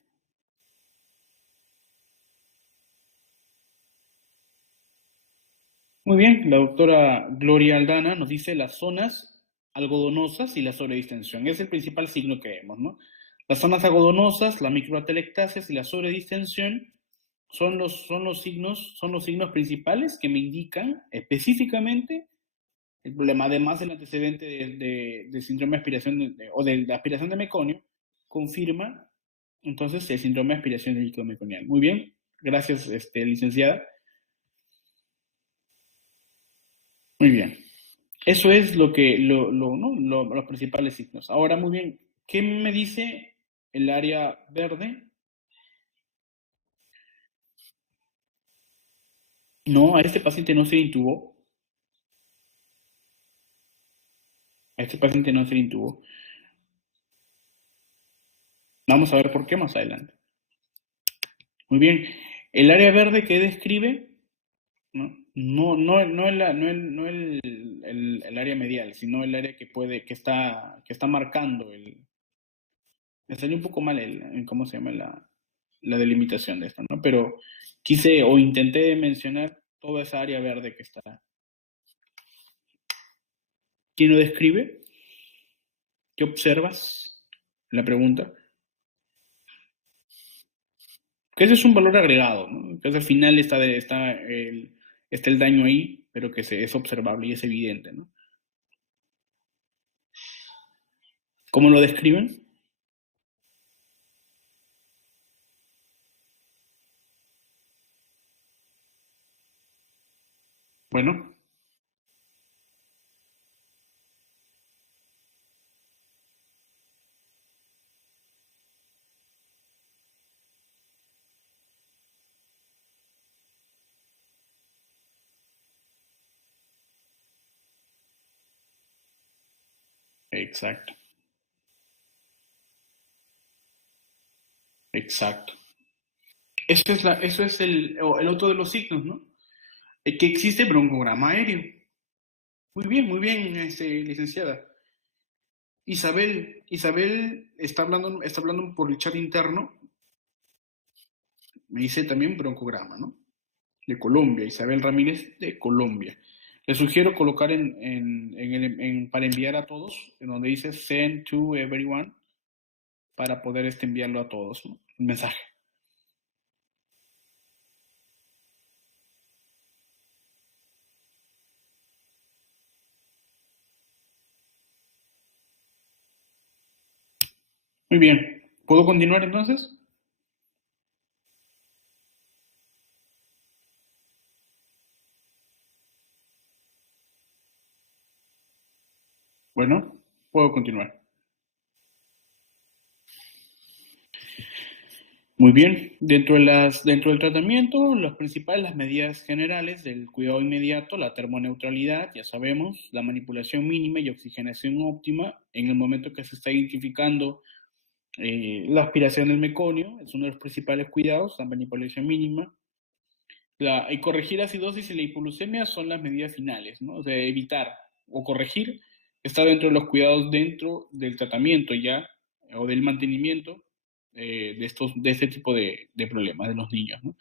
Muy bien. La doctora Gloria Aldana nos dice las zonas algodonosas y la sobredistensión. Es el principal signo que vemos, ¿no? Las zonas algodonosas, la microatelectasias y la sobredistensión son los signos principales que me indican específicamente el problema, además del antecedente de síndrome de aspiración o de aspiración de meconio, confirma entonces el síndrome de aspiración de líquido meconial. Muy bien, gracias, licenciada. Muy bien. Eso es ¿no? Los principales signos. Ahora, muy bien, ¿qué me dice el área verde? No, a este paciente no se le intubó. A este paciente no se le intubó. Vamos a ver por qué más adelante. Muy bien. El área verde que describe, ¿no? No el área medial, sino el área que está marcando me salió un poco mal ¿cómo se llama la delimitación de esto, ¿no? Pero quise o intenté mencionar toda esa área verde que está. ¿Quién lo describe? ¿Qué observas? La pregunta. Que ese es un valor agregado, ¿no? Entonces al final está el daño ahí, pero que es observable y es evidente, ¿no? ¿Cómo lo describen? Bueno, exacto, exacto. Eso es el otro de los signos, ¿no? Que existe broncograma aéreo. Muy bien, licenciada. Isabel está hablando por el chat interno. Me dice también broncograma, ¿no? De Colombia, Isabel Ramírez de Colombia. Le sugiero colocar para enviar a todos, en donde dice send to everyone, para poder enviarlo a todos, ¿no? Un mensaje. Muy bien. ¿Puedo continuar entonces? Bueno, puedo continuar. Muy bien. Dentro del tratamiento, las medidas generales del cuidado inmediato, la termoneutralidad, ya sabemos, la manipulación mínima y oxigenación óptima en el momento que se está identificando la aspiración del meconio, es uno de los principales cuidados, la manipulación mínima. Y corregir acidosis y la hipoglucemia son las medidas finales, ¿no? O sea, evitar o corregir está dentro de los cuidados dentro del tratamiento ya, o del mantenimiento de este tipo de problemas de los niños, ¿no?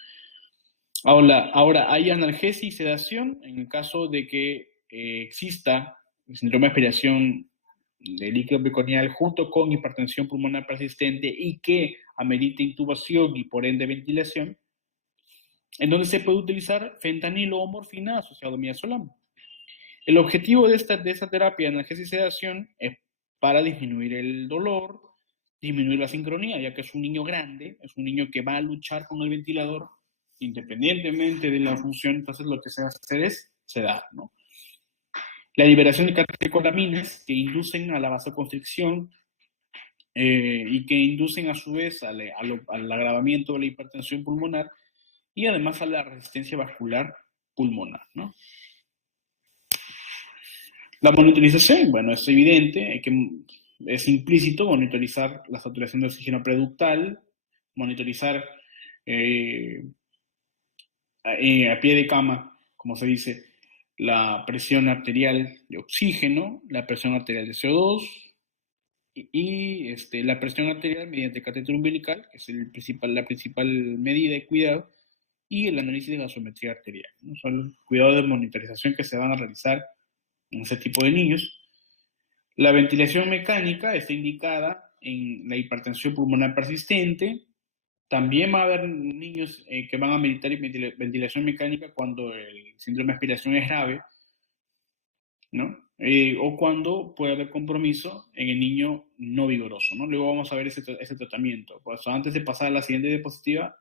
Ahora, hay analgesia y sedación en el caso de que exista el síndrome de aspiración de líquido meconial junto con hipertensión pulmonar persistente y que amerite intubación y por ende ventilación, en donde se puede utilizar fentanilo o morfina asociado a midazolam. El objetivo de esta terapia de analgesia y sedación es para disminuir el dolor, disminuir la sincronía, ya que es un niño grande, es un niño que va a luchar con el ventilador independientemente de la función, entonces lo que se va a hacer es sedar, ¿no? La liberación de catecolaminas que inducen a la vasoconstricción y que inducen a su vez al agravamiento de la hipertensión pulmonar y además a la resistencia vascular pulmonar, ¿no? La monitorización, bueno, es evidente, es implícito monitorizar la saturación de oxígeno preductal, monitorizar eh, a pie de cama, como se dice, la presión arterial de oxígeno, la presión arterial de CO2 y la presión arterial mediante catéter umbilical, que es la principal medida de cuidado, y el análisis de gasometría arterial, ¿no? Son los cuidados de monitorización que se van a realizar en ese tipo de niños. La ventilación mecánica está indicada en la hipertensión pulmonar persistente. También va a haber niños que van a meditar ventilación mecánica cuando el síndrome de aspiración es grave, ¿no? O cuando puede haber compromiso en el niño no vigoroso, ¿no? Luego vamos a ver ese tratamiento. Por eso, antes de pasar a la siguiente diapositiva,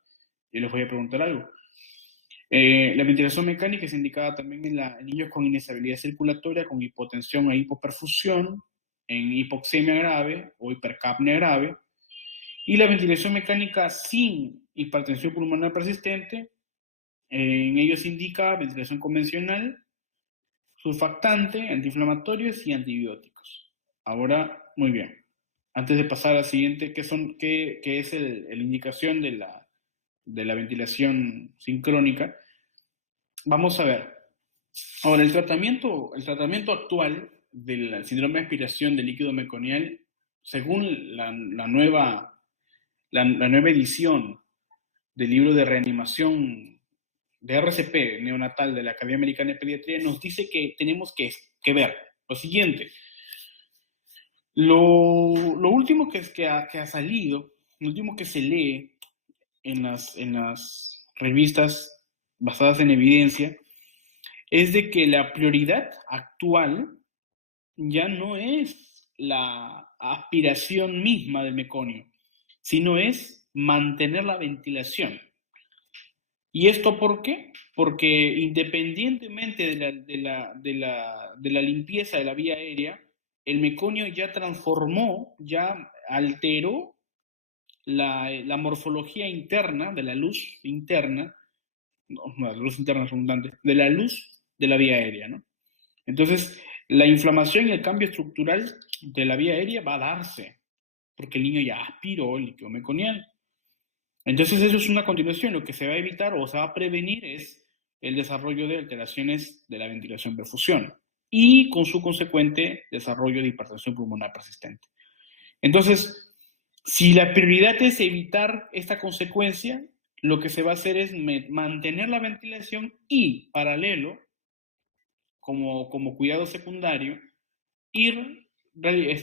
yo les voy a preguntar algo. La ventilación mecánica es indicada también en niños con inestabilidad circulatoria, con hipotensión e hipoperfusión, en hipoxemia grave o hipercapnia grave. Y la ventilación mecánica sin hipertensión pulmonar persistente, en ellos indica ventilación convencional, surfactante, antiinflamatorios y antibióticos. Ahora, muy bien. Antes de pasar a la siguiente, ¿qué es la indicación de la ventilación sincrónica? Vamos a ver. Ahora, el tratamiento actual del síndrome de aspiración de líquido meconial, según la nueva edición del libro de reanimación de RCP neonatal de la Academia Americana de Pediatría, nos dice que tenemos que ver lo siguiente. Lo último que ha salido, lo último que se lee en las revistas basadas en evidencia, es de que la prioridad actual ya no es la aspiración misma del meconio, sino es mantener la ventilación. ¿Y esto por qué? Porque independientemente de la limpieza de la vía aérea, el meconio ya transformó, ya alteró la morfología interna de la luz interna, no, la luz interna es redundante, de la luz de la vía aérea, ¿no? Entonces, la inflamación y el cambio estructural de la vía aérea va a darse, porque el niño ya aspiró el líquido meconial. Entonces, eso es una continuación. Lo que se va a evitar o se va a prevenir es el desarrollo de alteraciones de la ventilación perfusión y con su consecuente desarrollo de hipertensión pulmonar persistente. Entonces, si la prioridad es evitar esta consecuencia, lo que se va a hacer es mantener la ventilación y, paralelo, como cuidado secundario, ir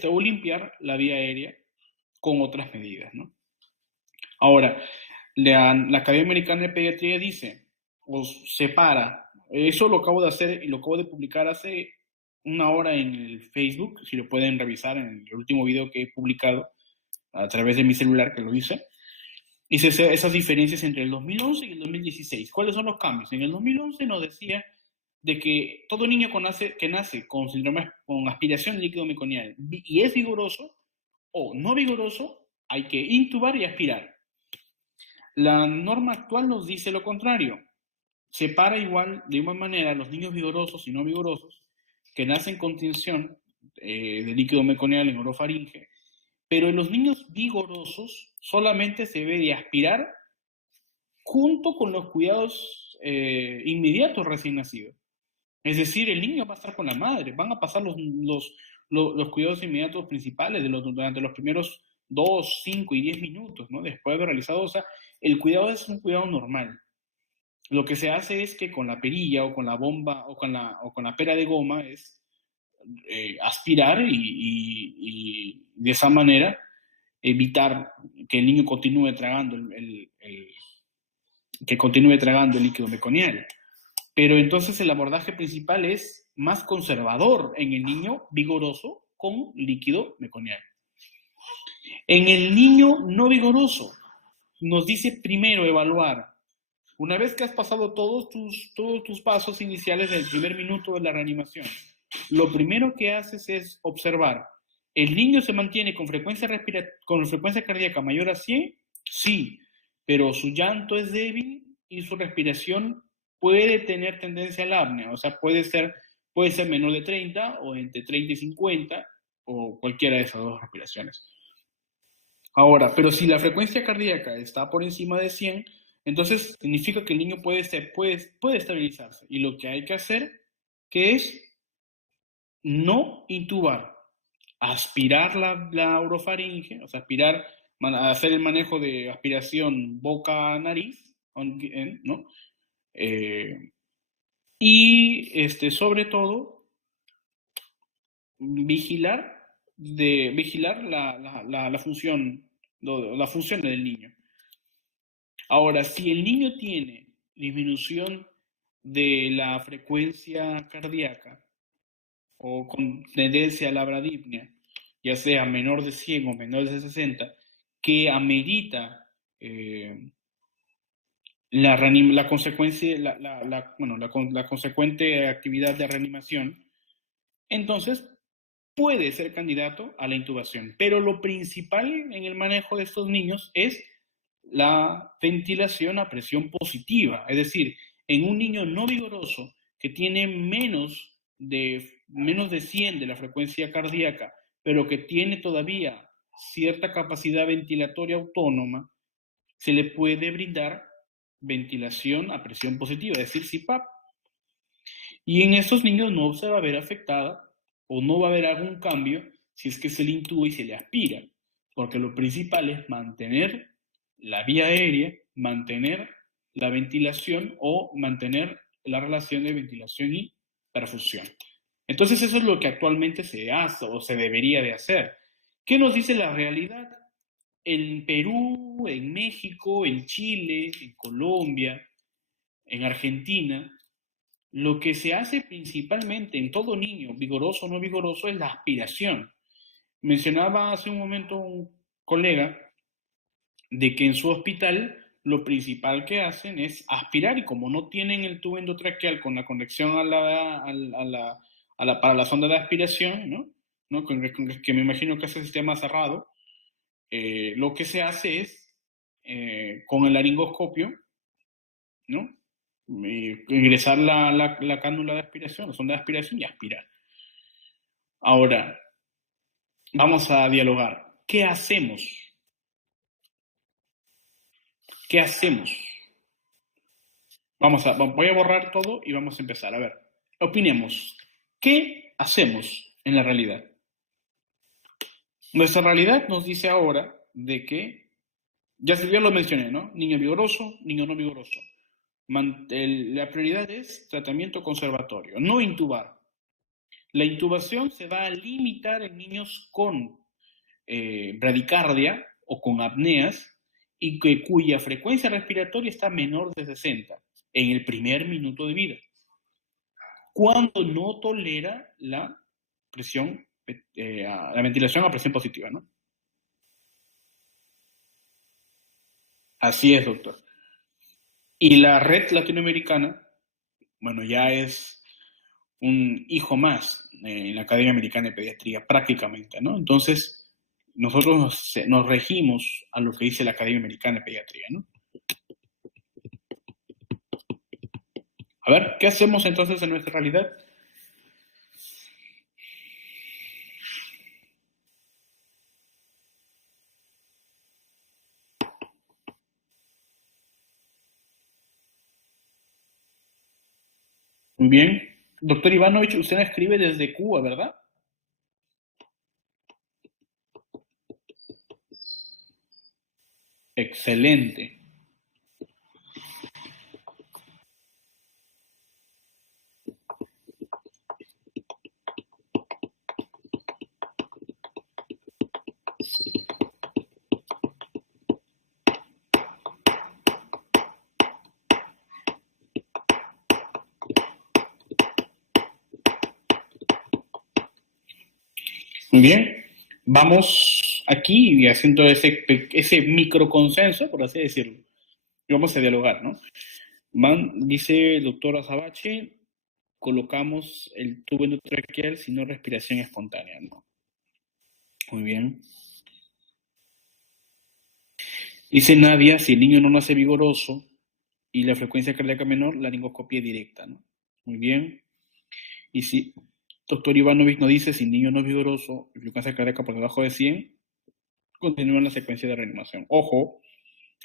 o limpiar la vía aérea con otras medidas, ¿no? Ahora, la Academia Americana de Pediatría dice, o separa, eso lo acabo de hacer y lo acabo de publicar hace una hora en el Facebook, si lo pueden revisar en el último video que he publicado a través de mi celular que lo hice, hice esas diferencias entre el 2011 y el 2016. ¿Cuáles son los cambios? En el 2011 nos decía de que todo niño que nace con síndrome con aspiración de líquido meconial y es vigoroso o no vigoroso, hay que intubar y aspirar. La norma actual nos dice lo contrario. Separa igual, de igual manera, los niños vigorosos y no vigorosos que nacen con tensión de líquido meconial en orofaringe, pero en los niños vigorosos solamente se debe de aspirar junto con los cuidados inmediatos recién nacidos. Es decir, el niño va a estar con la madre, van a pasar los cuidados inmediatos principales durante los primeros 2, 5 y 10 minutos, ¿no? Después de haber realizado, o sea, el cuidado es un cuidado normal. Lo que se hace es que con la perilla o con la bomba o con la pera de goma es aspirar y de esa manera evitar que el niño continúe tragando que continúe tragando el líquido meconial. Pero entonces el abordaje principal es más conservador en el niño vigoroso con líquido meconial. En el niño no vigoroso, nos dice primero evaluar. Una vez que has pasado todos tus pasos iniciales del primer minuto de la reanimación, lo primero que haces es observar. ¿El niño se mantiene con frecuencia cardíaca mayor a 100? Sí, pero su llanto es débil y su respiración puede tener tendencia a la apnea, o sea, puede ser menor de 30 o entre 30 y 50 o cualquiera de esas dos respiraciones. Ahora, pero si la frecuencia cardíaca está por encima de 100, entonces significa que el niño puede estabilizarse. Y lo que hay que hacer, que es no intubar, aspirar la orofaringe, o sea, hacer el manejo de aspiración boca-nariz, ¿no? Y sobre todo, vigilar la función del niño. Ahora, si el niño tiene disminución de la frecuencia cardíaca o con tendencia a la bradipnea, ya sea menor de 100 o menor de 60, que amerita la consecuente actividad de reanimación, entonces puede ser candidato a la intubación. Pero lo principal en el manejo de estos niños es la ventilación a presión positiva, es decir, en un niño no vigoroso que tiene menos de 100 de la frecuencia cardíaca, pero que tiene todavía cierta capacidad ventilatoria autónoma, se le puede brindar ventilación a presión positiva, es decir, CPAP. Y en estos niños no se va a ver afectada o no va a haber algún cambio si es que se le intuba y se le aspira, porque lo principal es mantener la vía aérea, mantener la ventilación o mantener la relación de ventilación y perfusión. Entonces eso es lo que actualmente se hace o se debería de hacer. ¿Qué nos dice la realidad? En Perú, en México, en Chile, en Colombia, en Argentina, lo que se hace principalmente en todo niño, vigoroso o no vigoroso, es la aspiración. Mencionaba hace un momento un colega de que en su hospital lo principal que hacen es aspirar, y como no tienen el tubo endotraqueal con la conexión para la sonda de aspiración, ¿no? Que me imagino que es el sistema cerrado, lo que se hace es, con el laringoscopio, ¿no? Ingresar la cánula de aspiración, la sonda de aspiración, y aspirar. Ahora, vamos a dialogar. ¿Qué hacemos? ¿Qué hacemos? Voy a borrar todo y vamos a empezar. A ver, opinemos. ¿Qué hacemos en la realidad? Nuestra realidad nos dice ahora de que, ya lo mencioné, ¿no? Niño vigoroso, niño no vigoroso. La prioridad es tratamiento conservatorio, no intubar. La intubación se va a limitar en niños con bradicardia o con apneas y cuya frecuencia respiratoria está menor de 60 en el primer minuto de vida, cuando no tolera la presión, la ventilación a presión positiva, ¿no? Así es, doctor. Y la red latinoamericana, bueno, ya es un hijo más en la Academia Americana de Pediatría, prácticamente, ¿no? Entonces, nosotros nos regimos a lo que dice la Academia Americana de Pediatría, ¿no? A ver, ¿qué hacemos entonces en nuestra realidad? Muy bien. Doctor Ivanovich, usted escribe desde Cuba, ¿verdad? Excelente. Muy bien. Vamos aquí haciendo ese microconsenso, por así decirlo. Y vamos a dialogar, ¿no? Dice el doctor Azabache, colocamos el tubo endotraqueal si no respiración espontánea, ¿no? Muy bien. Dice Nadia, si el niño no nace vigoroso y la frecuencia cardíaca menor, la laringoscopia directa, ¿no? Muy bien. Y si doctor Ivanovich nos dice, si el niño no es vigoroso y frecuencia cardíaca por debajo de 100, continúa la secuencia de reanimación. Ojo,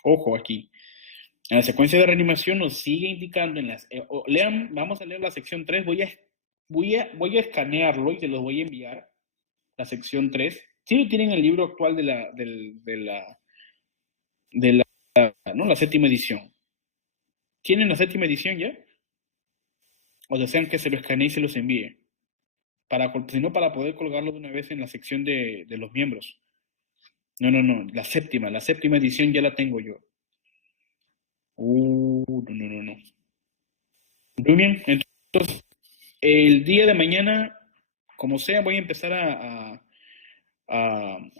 ojo aquí. En la secuencia de reanimación nos sigue indicando en las... lean, vamos a leer la sección 3. Voy a escanearlo y se los voy a enviar. La sección 3. Si lo tienen el libro actual ¿no? La séptima edición. ¿Tienen la séptima edición ya? O desean que se lo escanee y se los envíe. Sino para poder colgarlo de una vez en la sección de los miembros. No. La séptima edición ya la tengo yo. No. Muy bien. Entonces, el día de mañana, como sea, voy a empezar a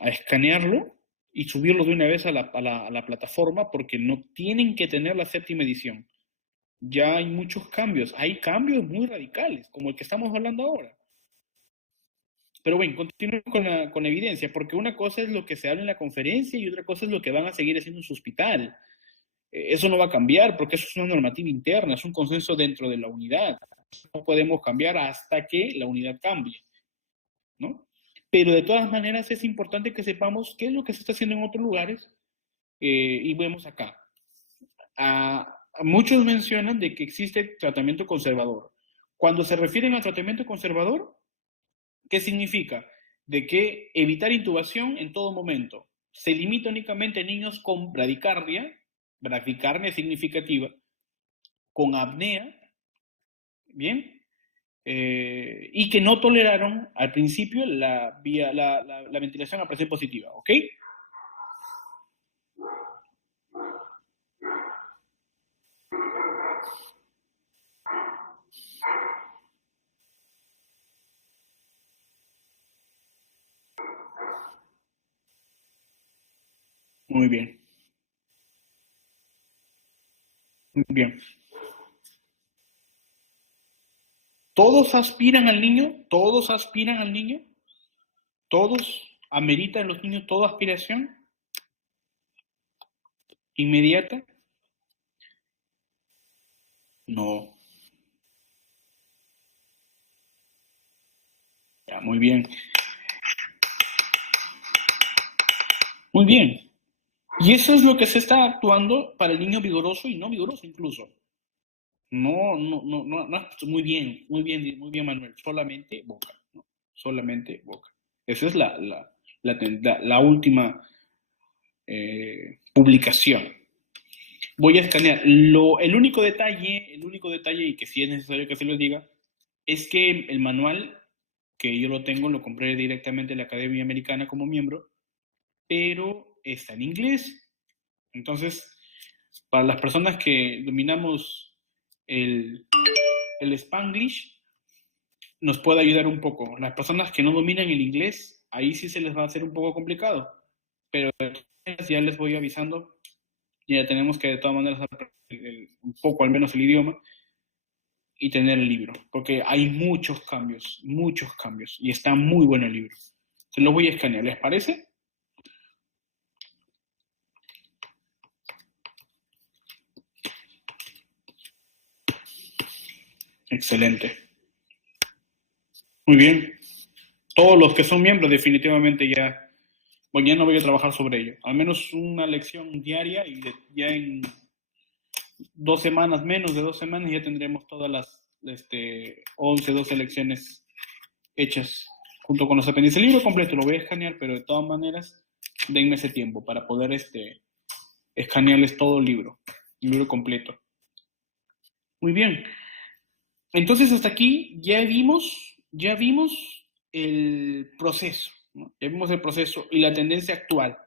escanearlo y subirlo de una vez a la plataforma, porque no tienen que tener la séptima edición. Ya hay muchos cambios. Hay cambios muy radicales, como el que estamos hablando ahora. Pero bueno, continúo con la evidencia, porque una cosa es lo que se habla en la conferencia y otra cosa es lo que van a seguir haciendo en su hospital. Eso no va a cambiar porque eso es una normativa interna, es un consenso dentro de la unidad. No podemos cambiar hasta que la unidad cambie, ¿no? Pero de todas maneras es importante que sepamos qué es lo que se está haciendo en otros lugares, y vemos acá. Muchos mencionan de que existe tratamiento conservador. Cuando se refieren a tratamiento conservador, ¿qué significa? De que evitar intubación en todo momento. Se limita únicamente a niños con bradicardia significativa, con apnea, ¿bien? Y que no toleraron al principio la ventilación a presión positiva, ¿ok? Muy bien. Muy bien. ¿Todos aspiran al niño? ¿Todos aspiran al niño? ¿Todos ameritan los niños toda aspiración inmediata? No. Ya, muy bien. Muy bien. Y eso es lo que se está actuando para el niño vigoroso y no vigoroso incluso. No, no, no, no, no, muy bien, muy bien, muy bien, Manuel. Solamente boca, ¿no? Solamente boca. Esa es la última publicación. Voy a escanear. El único detalle, y que sí es necesario que se lo diga, es que el manual, que yo lo tengo, lo compré directamente en la Academia Americana como miembro, pero está en inglés. Entonces, para las personas que dominamos el Spanglish, nos puede ayudar un poco. Las personas que no dominan el inglés, ahí sí se les va a hacer un poco complicado. Pero ya les voy avisando, ya tenemos que de todas maneras aprender un poco al menos el idioma y tener el libro, porque hay muchos cambios, y está muy bueno el libro. Se lo voy a escanear, ¿les parece? Excelente. Muy bien. Todos los que son miembros definitivamente ya, bueno, ya no voy a trabajar sobre ello. Al menos una lección diaria y ya en 2 semanas, menos de 2 semanas, ya tendremos todas las 11, 12 lecciones hechas junto con los aprendices. El libro completo lo voy a escanear, pero de todas maneras, denme ese tiempo para poder escanearles todo el libro completo. Muy bien. Entonces, hasta aquí ya vimos el proceso, ¿no? Ya vimos el proceso y la tendencia actual.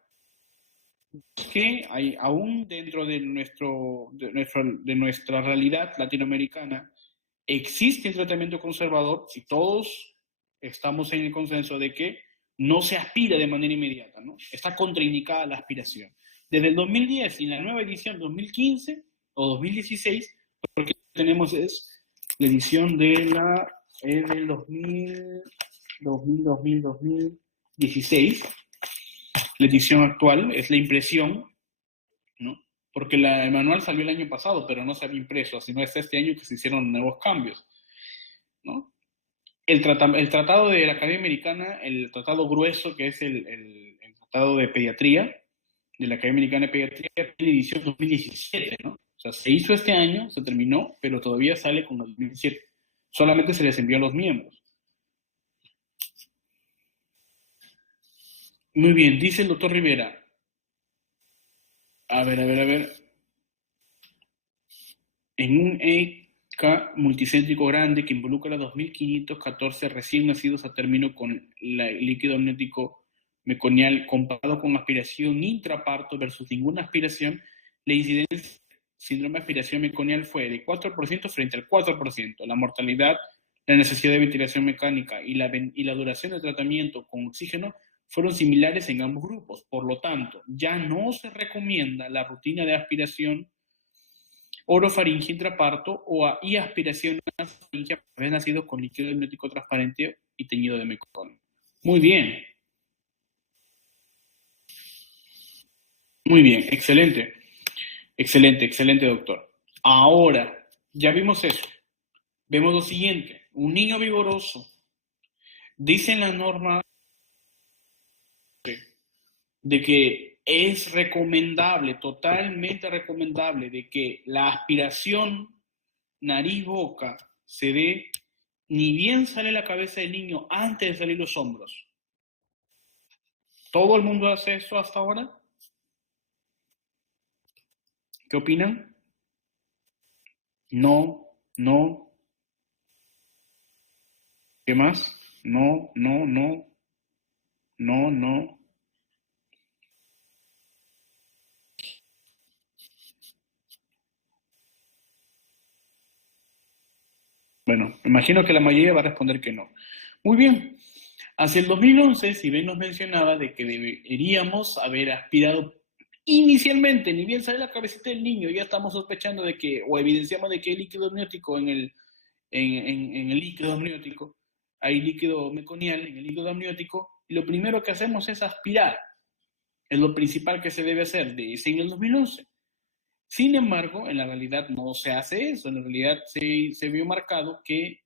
Que hay aún dentro de nuestra realidad latinoamericana, existe el tratamiento conservador si todos estamos en el consenso de que no se aspira de manera inmediata, ¿no? Está contraindicada la aspiración. Desde el 2010 y la nueva edición 2015 o 2016, porque tenemos es la edición del 2016, la edición actual es la impresión, ¿no? Porque el manual salió el año pasado, pero no se había impreso, sino es este año que se hicieron nuevos cambios, ¿no? El tratado de la Academia Americana, el tratado grueso, que es el tratado de pediatría, de la Academia Americana de Pediatría, tiene edición 2017, ¿no? O sea, se hizo este año, se terminó, pero todavía sale con el 2017. Solamente se les envió a los miembros. Muy bien, dice el doctor Rivera. A ver. En un EK multicéntrico grande que involucra a 2.514 recién nacidos a término con el líquido amniótico meconial comparado con aspiración intraparto versus ninguna aspiración, la incidencia de síndrome de aspiración meconial fue de 4% frente al 4%. La mortalidad, la necesidad de ventilación mecánica y la duración de tratamiento con oxígeno fueron similares en ambos grupos. Por lo tanto, ya no se recomienda la rutina de aspiración orofaringe intraparto y aspiración nasofaringea para nacidos con líquido amniótico transparente y teñido de meconio. Muy bien. Muy bien, excelente. Excelente, doctor. Ahora, ya vimos eso. Vemos lo siguiente. Un niño vigoroso. Dice en la norma de que es recomendable, totalmente recomendable, de que la aspiración nariz-boca se dé ni bien sale la cabeza del niño antes de salir los hombros. ¿Todo el mundo hace eso hasta ahora? ¿Qué opinan? No, no. ¿Qué más? No, no, no. No, no. Bueno, me imagino que la mayoría va a responder que no. Muy bien. Hacia el 2011, si bien nos mencionaba de que deberíamos haber aspirado inicialmente, ni bien sale la cabecita del niño, ya estamos sospechando de que, o evidenciamos de que hay líquido amniótico en el líquido amniótico, hay líquido meconial en el líquido amniótico, y lo primero que hacemos es aspirar. Es lo principal que se debe hacer, dice en el 2011. Sin embargo, en la realidad no se hace eso. En la realidad se vio marcado que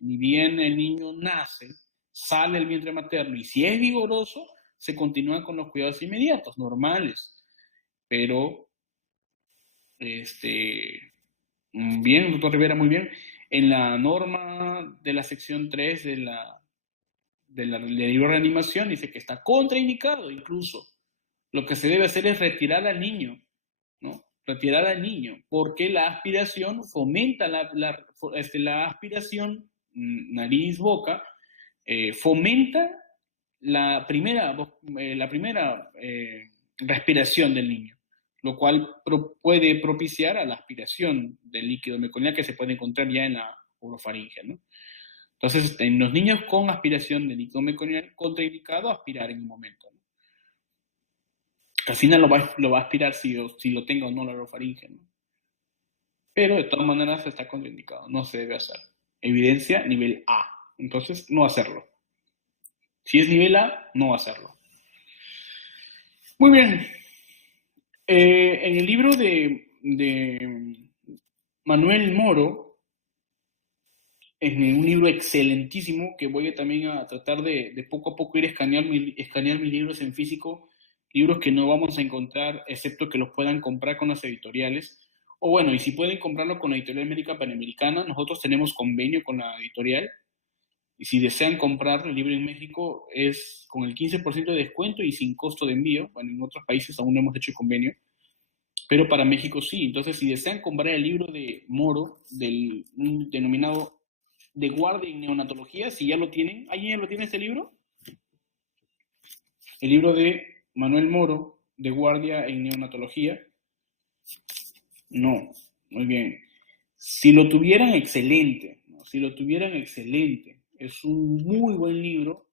ni bien el niño nace, sale del vientre materno y si es vigoroso, se continúa con los cuidados inmediatos, normales. Pero, bien, doctor Rivera, muy bien. En la norma de la sección 3 de la ley de reanimación dice que está contraindicado incluso. Lo que se debe hacer es retirar al niño, ¿no? Retirar al niño, porque la aspiración fomenta la aspiración nariz-boca, fomenta la primera respiración del niño, lo cual puede propiciar a la aspiración del líquido meconial que se puede encontrar ya en la orofaringe, ¿no? Entonces, en los niños con aspiración de líquido meconial, contraindicado aspirar en un momento, ¿no? Al final lo va a aspirar si lo tenga o no la orofaringe, ¿no? Pero de todas maneras está contraindicado, no se debe hacer. Evidencia nivel A, entonces no hacerlo. Si es nivel A, no hacerlo. Muy bien. En el libro de Manuel Moro, en un libro excelentísimo que voy también a tratar de poco a poco ir escanear mis libros en físico, libros que no vamos a encontrar excepto que los puedan comprar con las editoriales. O bueno, y si pueden comprarlo con la editorial América Panamericana, nosotros tenemos convenio con la editorial. Y si desean comprar el libro en México, es con el 15% de descuento y sin costo de envío. Bueno, en otros países aún no hemos hecho convenio, pero para México sí. Entonces, si desean comprar el libro de Moro, denominado De Guardia en Neonatología, si ya lo tienen, ¿alguien ya lo tiene este libro? El libro de Manuel Moro, De Guardia en Neonatología. No, muy bien. Si lo tuvieran, excelente, ¿no? Si lo tuvieran, excelente. Es un muy buen libro.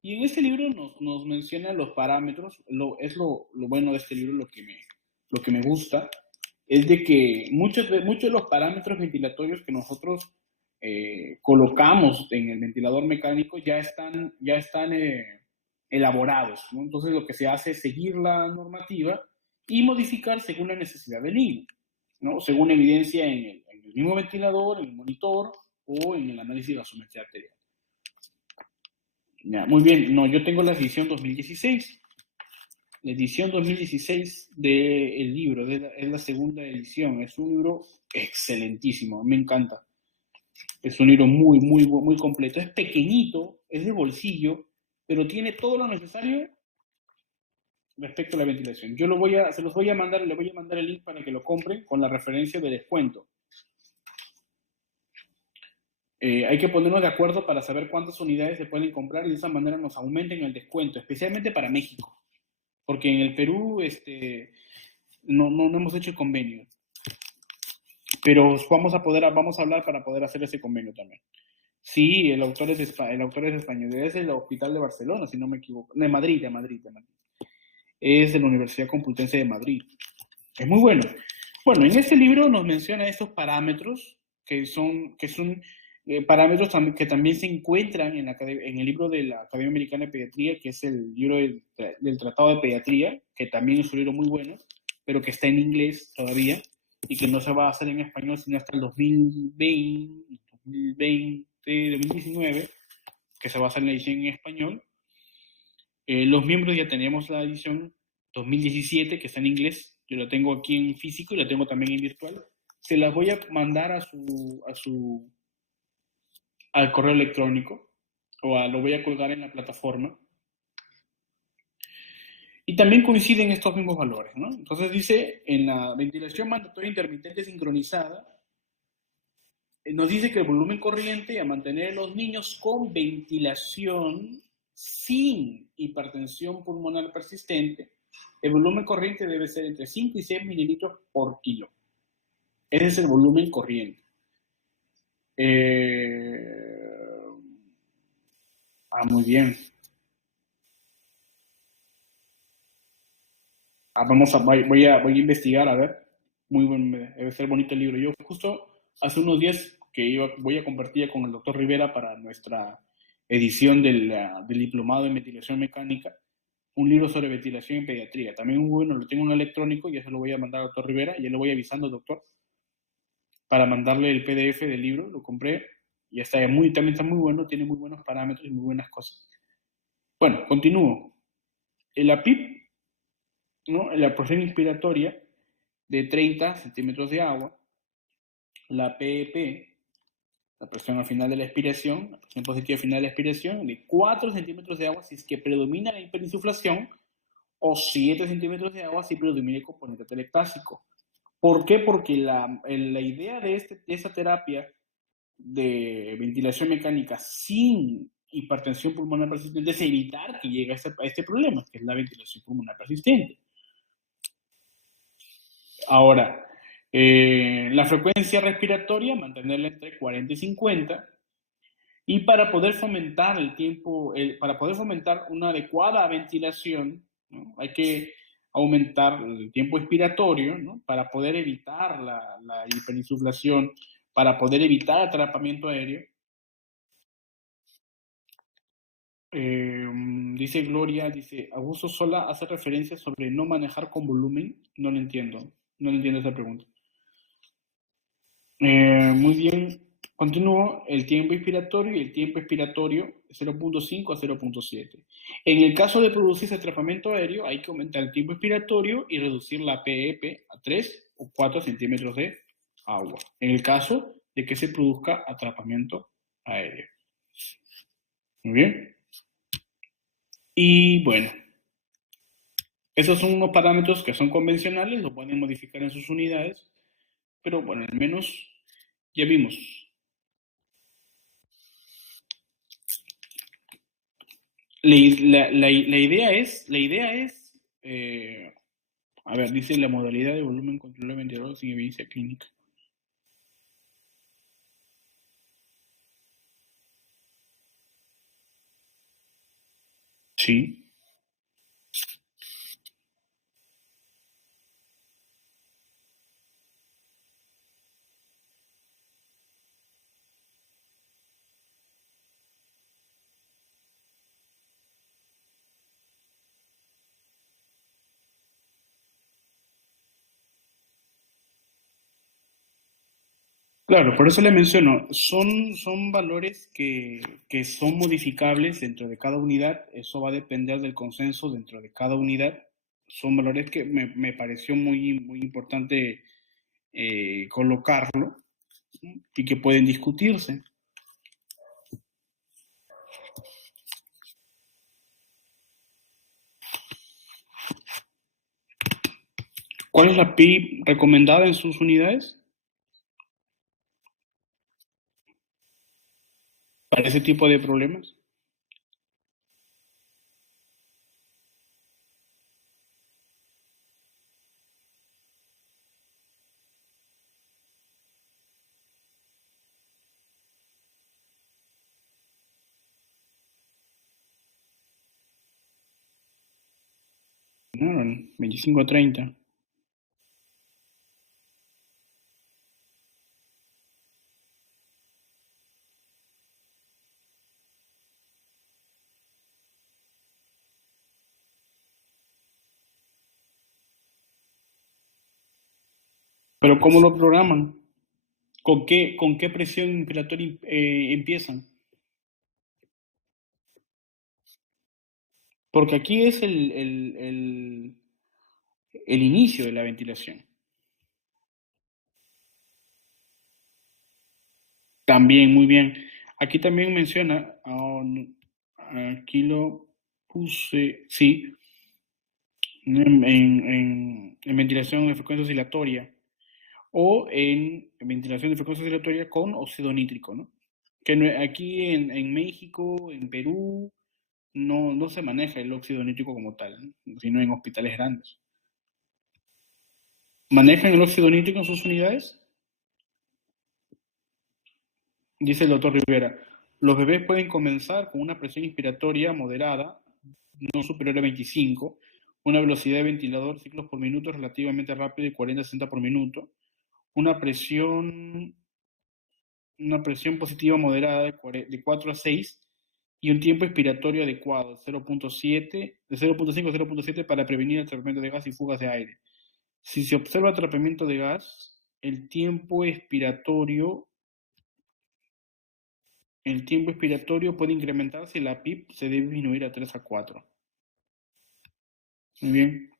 Y en este libro nos menciona los parámetros. Lo bueno de este libro, lo que me gusta, es de que muchos de los parámetros ventilatorios que nosotros colocamos en el ventilador mecánico ya están elaborados, ¿no? Entonces lo que se hace es seguir la normativa y modificar según la necesidad del niño, ¿no? Según evidencia en el mismo ventilador, en el monitor o en el análisis de gasometría arterial. Ya, muy bien, no, yo tengo la edición 2016. La edición 2016 del libro, es la segunda edición. Es un libro excelentísimo, me encanta. Es un libro muy, muy, muy completo. Es pequeñito, es de bolsillo, pero tiene todo lo necesario respecto a la ventilación. Se los voy a mandar, le voy a mandar el link para que lo compren con la referencia de descuento. Hay que ponernos de acuerdo para saber cuántas unidades se pueden comprar y de esa manera nos aumenten el descuento, especialmente para México, porque en el Perú no hemos hecho el convenio, pero vamos a hablar para poder hacer ese convenio también. Sí, el autor es español, es del Hospital de Barcelona, si no me equivoco, de Madrid. Es de la Universidad Complutense de Madrid. Es muy bueno. Bueno, en este libro nos menciona estos parámetros que son parámetros que también se encuentran en el libro de la Academia Americana de Pediatría, que es el libro del Tratado de Pediatría, que también es un libro muy bueno, pero que está en inglés todavía y que no se va a hacer en español sino hasta el 2019, que se va a hacer en la edición en español. Los miembros ya tenemos la edición 2017, que está en inglés. Yo la tengo aquí en físico y la tengo también en virtual. Se las voy a mandar al correo electrónico lo voy a colgar en la plataforma. Y también coinciden estos mismos valores, ¿no? Entonces dice, en la ventilación mandatoria intermitente sincronizada, nos dice que el volumen corriente a mantener a los niños con ventilación sin hipertensión pulmonar persistente, el volumen corriente debe ser entre 5 y 6 mililitros por kilo. Ese es el volumen corriente. Muy bien. Voy a investigar, a ver. Muy bueno, debe ser bonito el libro. Yo justo hace unos días voy a compartir con el doctor Rivera para nuestra edición del diplomado en ventilación mecánica, un libro sobre ventilación en pediatría. También muy bueno, lo tengo en electrónico, ya se lo voy a mandar al doctor Rivera, ya le voy avisando, doctor, para mandarle el PDF del libro. Lo compré y también está muy bueno, tiene muy buenos parámetros y muy buenas cosas. Bueno, continúo. La PIP, ¿no? La presión inspiratoria de 30 centímetros de agua, la PEP, la presión al final de la expiración, la presión positiva al final de la expiración, de 4 centímetros de agua si es que predomina la hiperinsuflación, o 7 centímetros de agua si predomina el componente atelectásico. ¿Por qué? Porque la idea de esa terapia de ventilación mecánica sin hipertensión pulmonar persistente es evitar que llegue a este problema, que es la ventilación pulmonar persistente. Ahora, la frecuencia respiratoria, mantenerla entre 40 y 50. Y para poder fomentar para poder fomentar una adecuada ventilación, ¿no? Hay que aumentar el tiempo expiratorio, ¿no? Para poder evitar la hiperinsuflación, para poder evitar atrapamiento aéreo. Dice Gloria, Augusto Sola hace referencia sobre no manejar con volumen. No lo entiendo esa pregunta. Muy bien, continúo. El tiempo inspiratorio y el tiempo expiratorio 0.5 a 0.7. En el caso de producirse atrapamiento aéreo, hay que aumentar el tiempo expiratorio y reducir la PEP a 3 o 4 centímetros de agua. En el caso de que se produzca atrapamiento aéreo. Muy bien. Y bueno, esos son unos parámetros que son convencionales, lo pueden modificar en sus unidades, pero bueno, al menos ya vimos. La idea es, a ver, dice la modalidad de volumen controlado de ventilador sin evidencia clínica. Sí. Claro, por eso le menciono, son valores que son modificables dentro de cada unidad, eso va a depender del consenso dentro de cada unidad, son valores que me pareció muy importante colocarlo, ¿sí? Y que pueden discutirse. ¿Cuál es la PIB recomendada en sus unidades para ese tipo de problemas? No, 25 a 30. Pero ¿cómo lo programan? ¿Con qué presión inspiratoria empiezan? Porque aquí es el inicio de la ventilación. También, muy bien. Aquí también menciona, aquí lo puse, sí, en ventilación de frecuencia oscilatoria o en ventilación de frecuencia oscilatoria con óxido nítrico, ¿no? Que aquí en México, en Perú, no se maneja el óxido nítrico como tal, ¿no? Sino en hospitales grandes. ¿Manejan el óxido nítrico en sus unidades? Dice el doctor Rivera, los bebés pueden comenzar con una presión inspiratoria moderada, no superior a 25, una velocidad de ventilador, ciclos por minuto relativamente rápido de 40-60 por minuto, una presión positiva moderada de 4 a 6 y un tiempo expiratorio adecuado de 0.7, de 0.5 a 0.7 para prevenir el atrapamiento de gas y fugas de aire. Si se observa atrapamiento de gas, el tiempo expiratorio puede incrementarse y la PIP se debe disminuir a 3 a 4. Muy bien.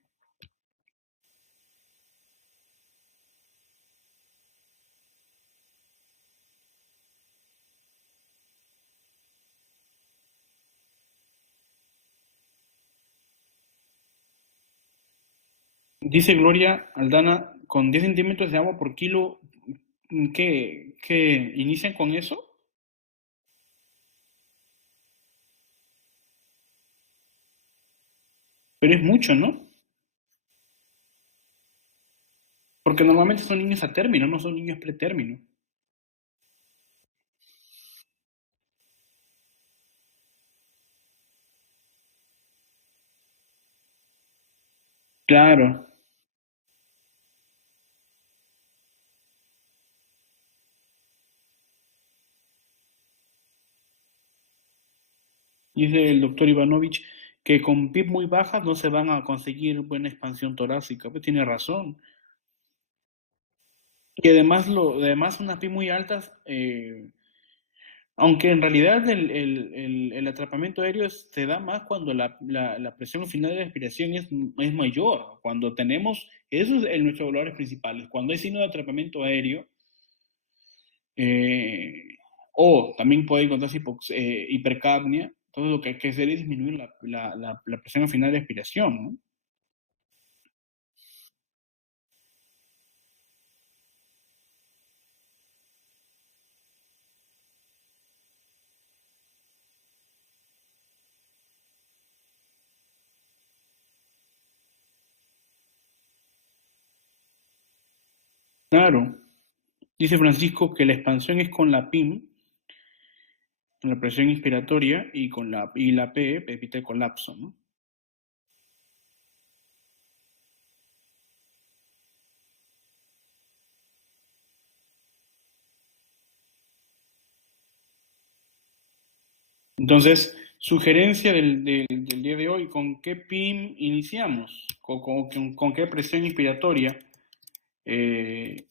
Dice Gloria Aldana, con 10 centímetros de agua por kilo, ¿qué inician con eso? Pero es mucho, ¿no? Porque normalmente son niños a término, no son niños pretérmino. Claro. Dice el doctor Ivanovich que con PIB muy bajas no se van a conseguir buena expansión torácica. Pues tiene razón. Y además, además unas PIB muy altas, aunque en realidad el atrapamiento aéreo se da más cuando la presión final de la respiración es mayor. Cuando tenemos, eso es nuestros valores principales. Cuando hay signo de atrapamiento aéreo, eh, o también puede encontrarse hipercapnia, entonces lo que hay que hacer es disminuir la presión final de respiración, ¿no? Claro. Dice Francisco que la expansión es con la PIM, con la presión inspiratoria, y la P evita el colapso, ¿no? Entonces, sugerencia del día de hoy, ¿con qué PIM iniciamos? ¿Con qué presión inspiratoria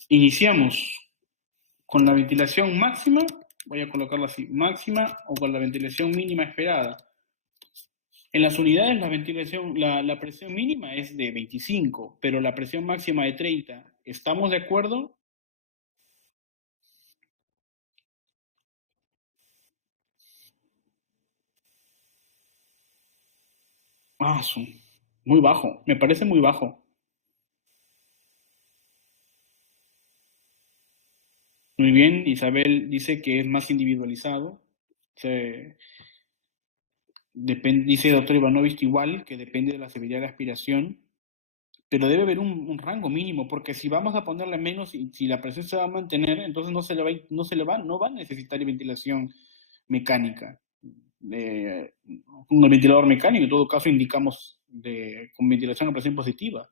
iniciamos? ¿Con la ventilación máxima? Voy a colocarlo así, máxima o con la ventilación mínima esperada. En las unidades la presión mínima es de 25, pero la presión máxima de 30. ¿Estamos de acuerdo? Ah, muy bajo, me parece muy bajo. Muy bien, Isabel dice que es más individualizado. Se, dice el doctor Ivanovich igual, que depende de la severidad de aspiración, pero debe haber un rango mínimo, porque si vamos a ponerle menos y si la presión se va a mantener, entonces no va a necesitar ventilación mecánica. Con el ventilador mecánico, en todo caso indicamos con ventilación a presión positiva.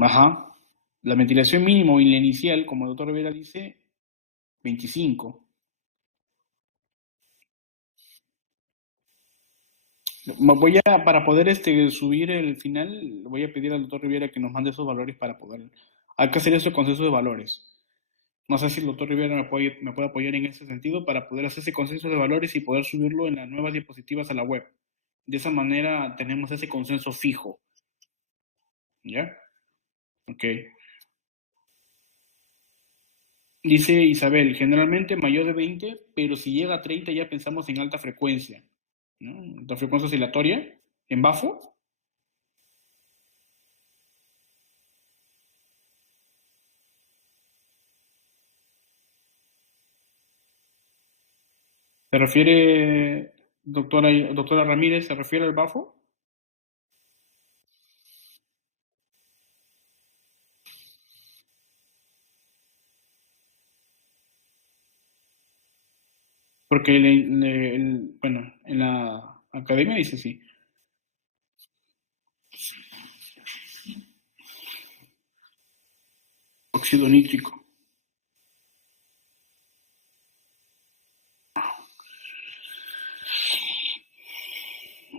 Ajá. La ventilación mínimo y la inicial, como el doctor Rivera dice, 25. Para poder subir el final, voy a pedir al doctor Rivera que nos mande esos valores para poder. Hay que hacer eso con consenso de valores. No sé si el doctor Rivera me puede apoyar en ese sentido para poder hacer ese consenso de valores y poder subirlo en las nuevas diapositivas a la web. De esa manera tenemos ese consenso fijo. ¿Ya? Ok. Dice Isabel, generalmente mayor de 20, pero si llega a 30 ya pensamos en alta frecuencia, ¿no? Alta frecuencia oscilatoria, en bafo. ¿Se refiere, doctora Ramírez, se refiere al bafo? Porque, bueno, en la academia dice sí. Óxido nítrico.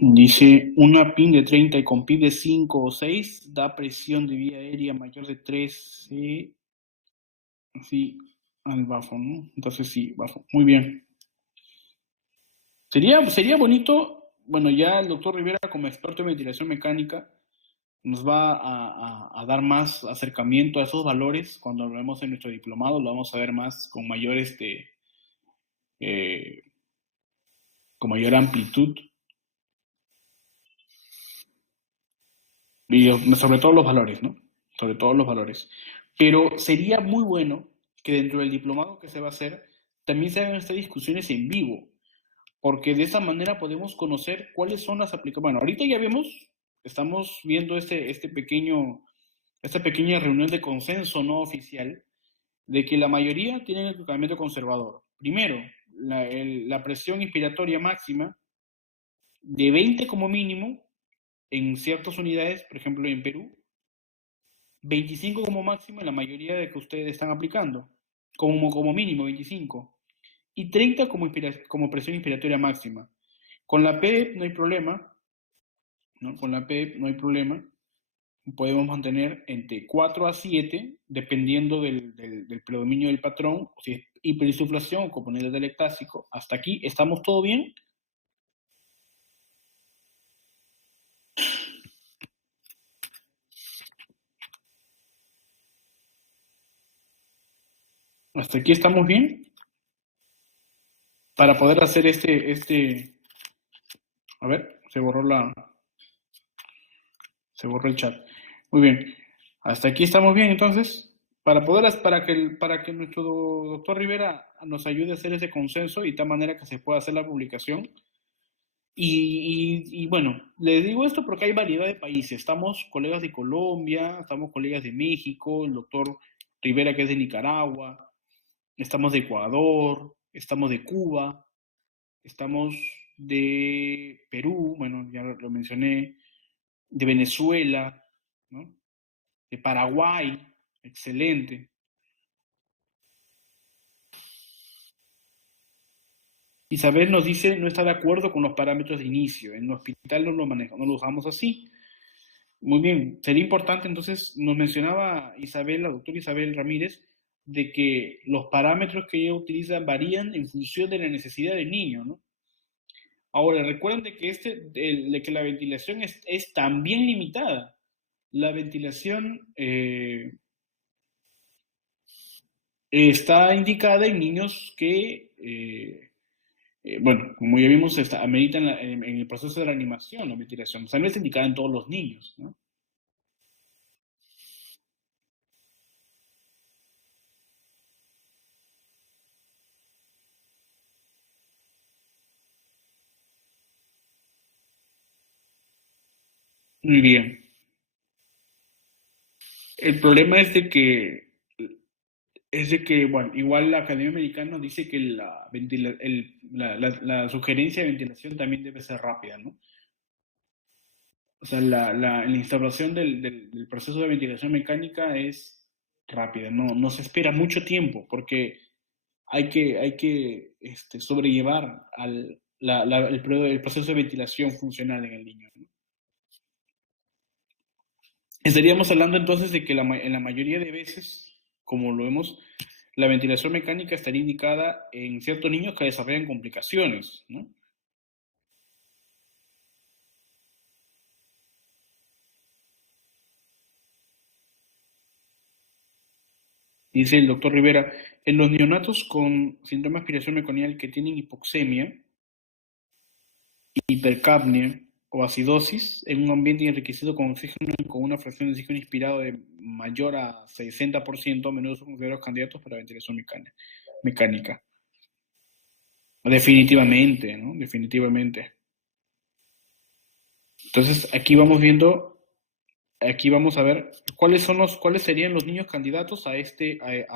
Dice, una PIN de 30 y con PIB de 5 o 6 da presión de vía aérea mayor de 13, sí, al bafo, ¿no? Entonces sí, bafo. Muy bien. Sería bonito, bueno, ya el doctor Rivera como experto en ventilación mecánica nos va a dar más acercamiento a esos valores cuando lo vemos en nuestro diplomado, lo vamos a ver más eh, con mayor amplitud y sobre todo los valores, ¿no? Sobre todo los valores. Pero sería muy bueno que dentro del diplomado que se va a hacer también se hagan estas discusiones en vivo, porque de esa manera podemos conocer cuáles son las aplicaciones. Bueno, ahorita ya vemos, estamos viendo esta pequeña reunión de consenso no oficial de que la mayoría tienen el tratamiento conservador. Primero, la presión inspiratoria máxima de 20 como mínimo en ciertas unidades, por ejemplo en Perú, 25 como máximo en la mayoría de que ustedes están aplicando, como mínimo 25, y 30 como presión inspiratoria máxima. Con la PEP no hay problema, ¿no? Con la PEP no hay problema, podemos mantener entre 4 a 7, dependiendo del predominio del patrón, si es hiperinsuflación o componente atelectásico. Hasta aquí, ¿estamos todo bien? ¿Hasta aquí estamos bien? Para poder hacer a ver, se borró el chat. Muy bien. Hasta aquí estamos bien, entonces, para que nuestro doctor Rivera nos ayude a hacer ese consenso y de tal manera que se pueda hacer la publicación. Y bueno, les digo esto porque hay variedad de países. Estamos colegas de Colombia, estamos colegas de México, el doctor Rivera que es de Nicaragua, estamos de Ecuador, estamos de Cuba, estamos de Perú, bueno, ya lo mencioné, de Venezuela, ¿no? De Paraguay, excelente. Isabel nos dice no está de acuerdo con los parámetros de inicio. En el hospital no lo manejamos, no lo usamos así. Muy bien, sería importante entonces, nos mencionaba Isabel, la doctora Isabel Ramírez, de que los parámetros que ella utiliza varían en función de la necesidad del niño, ¿no? Ahora, recuerden de que, de que la ventilación es también limitada. La ventilación está indicada en niños que, bueno, como ya vimos, ameritan en el proceso de la animación, la ventilación. O sea, no está indicada en todos los niños, ¿no? Muy bien. El problema bueno, igual la Academia Americana dice que la sugerencia de ventilación también debe ser rápida, ¿no? O sea, la instauración del proceso de ventilación mecánica es rápida, no se espera mucho tiempo porque hay que sobrellevar el proceso de ventilación funcional en el niño, ¿no? Estaríamos hablando entonces de que en la mayoría de veces, como lo vemos, la ventilación mecánica estaría indicada en ciertos niños que desarrollan complicaciones, ¿no? Dice el doctor Rivera, en los neonatos con síndrome de aspiración meconial que tienen hipoxemia, hipercapnia o acidosis en un ambiente enriquecido con oxígeno y con una fracción de oxígeno inspirado de mayor a 60%, a menudo son considerados candidatos para ventilación mecánica. Definitivamente, ¿no? Definitivamente. Entonces, aquí vamos a ver cuáles serían los niños candidatos a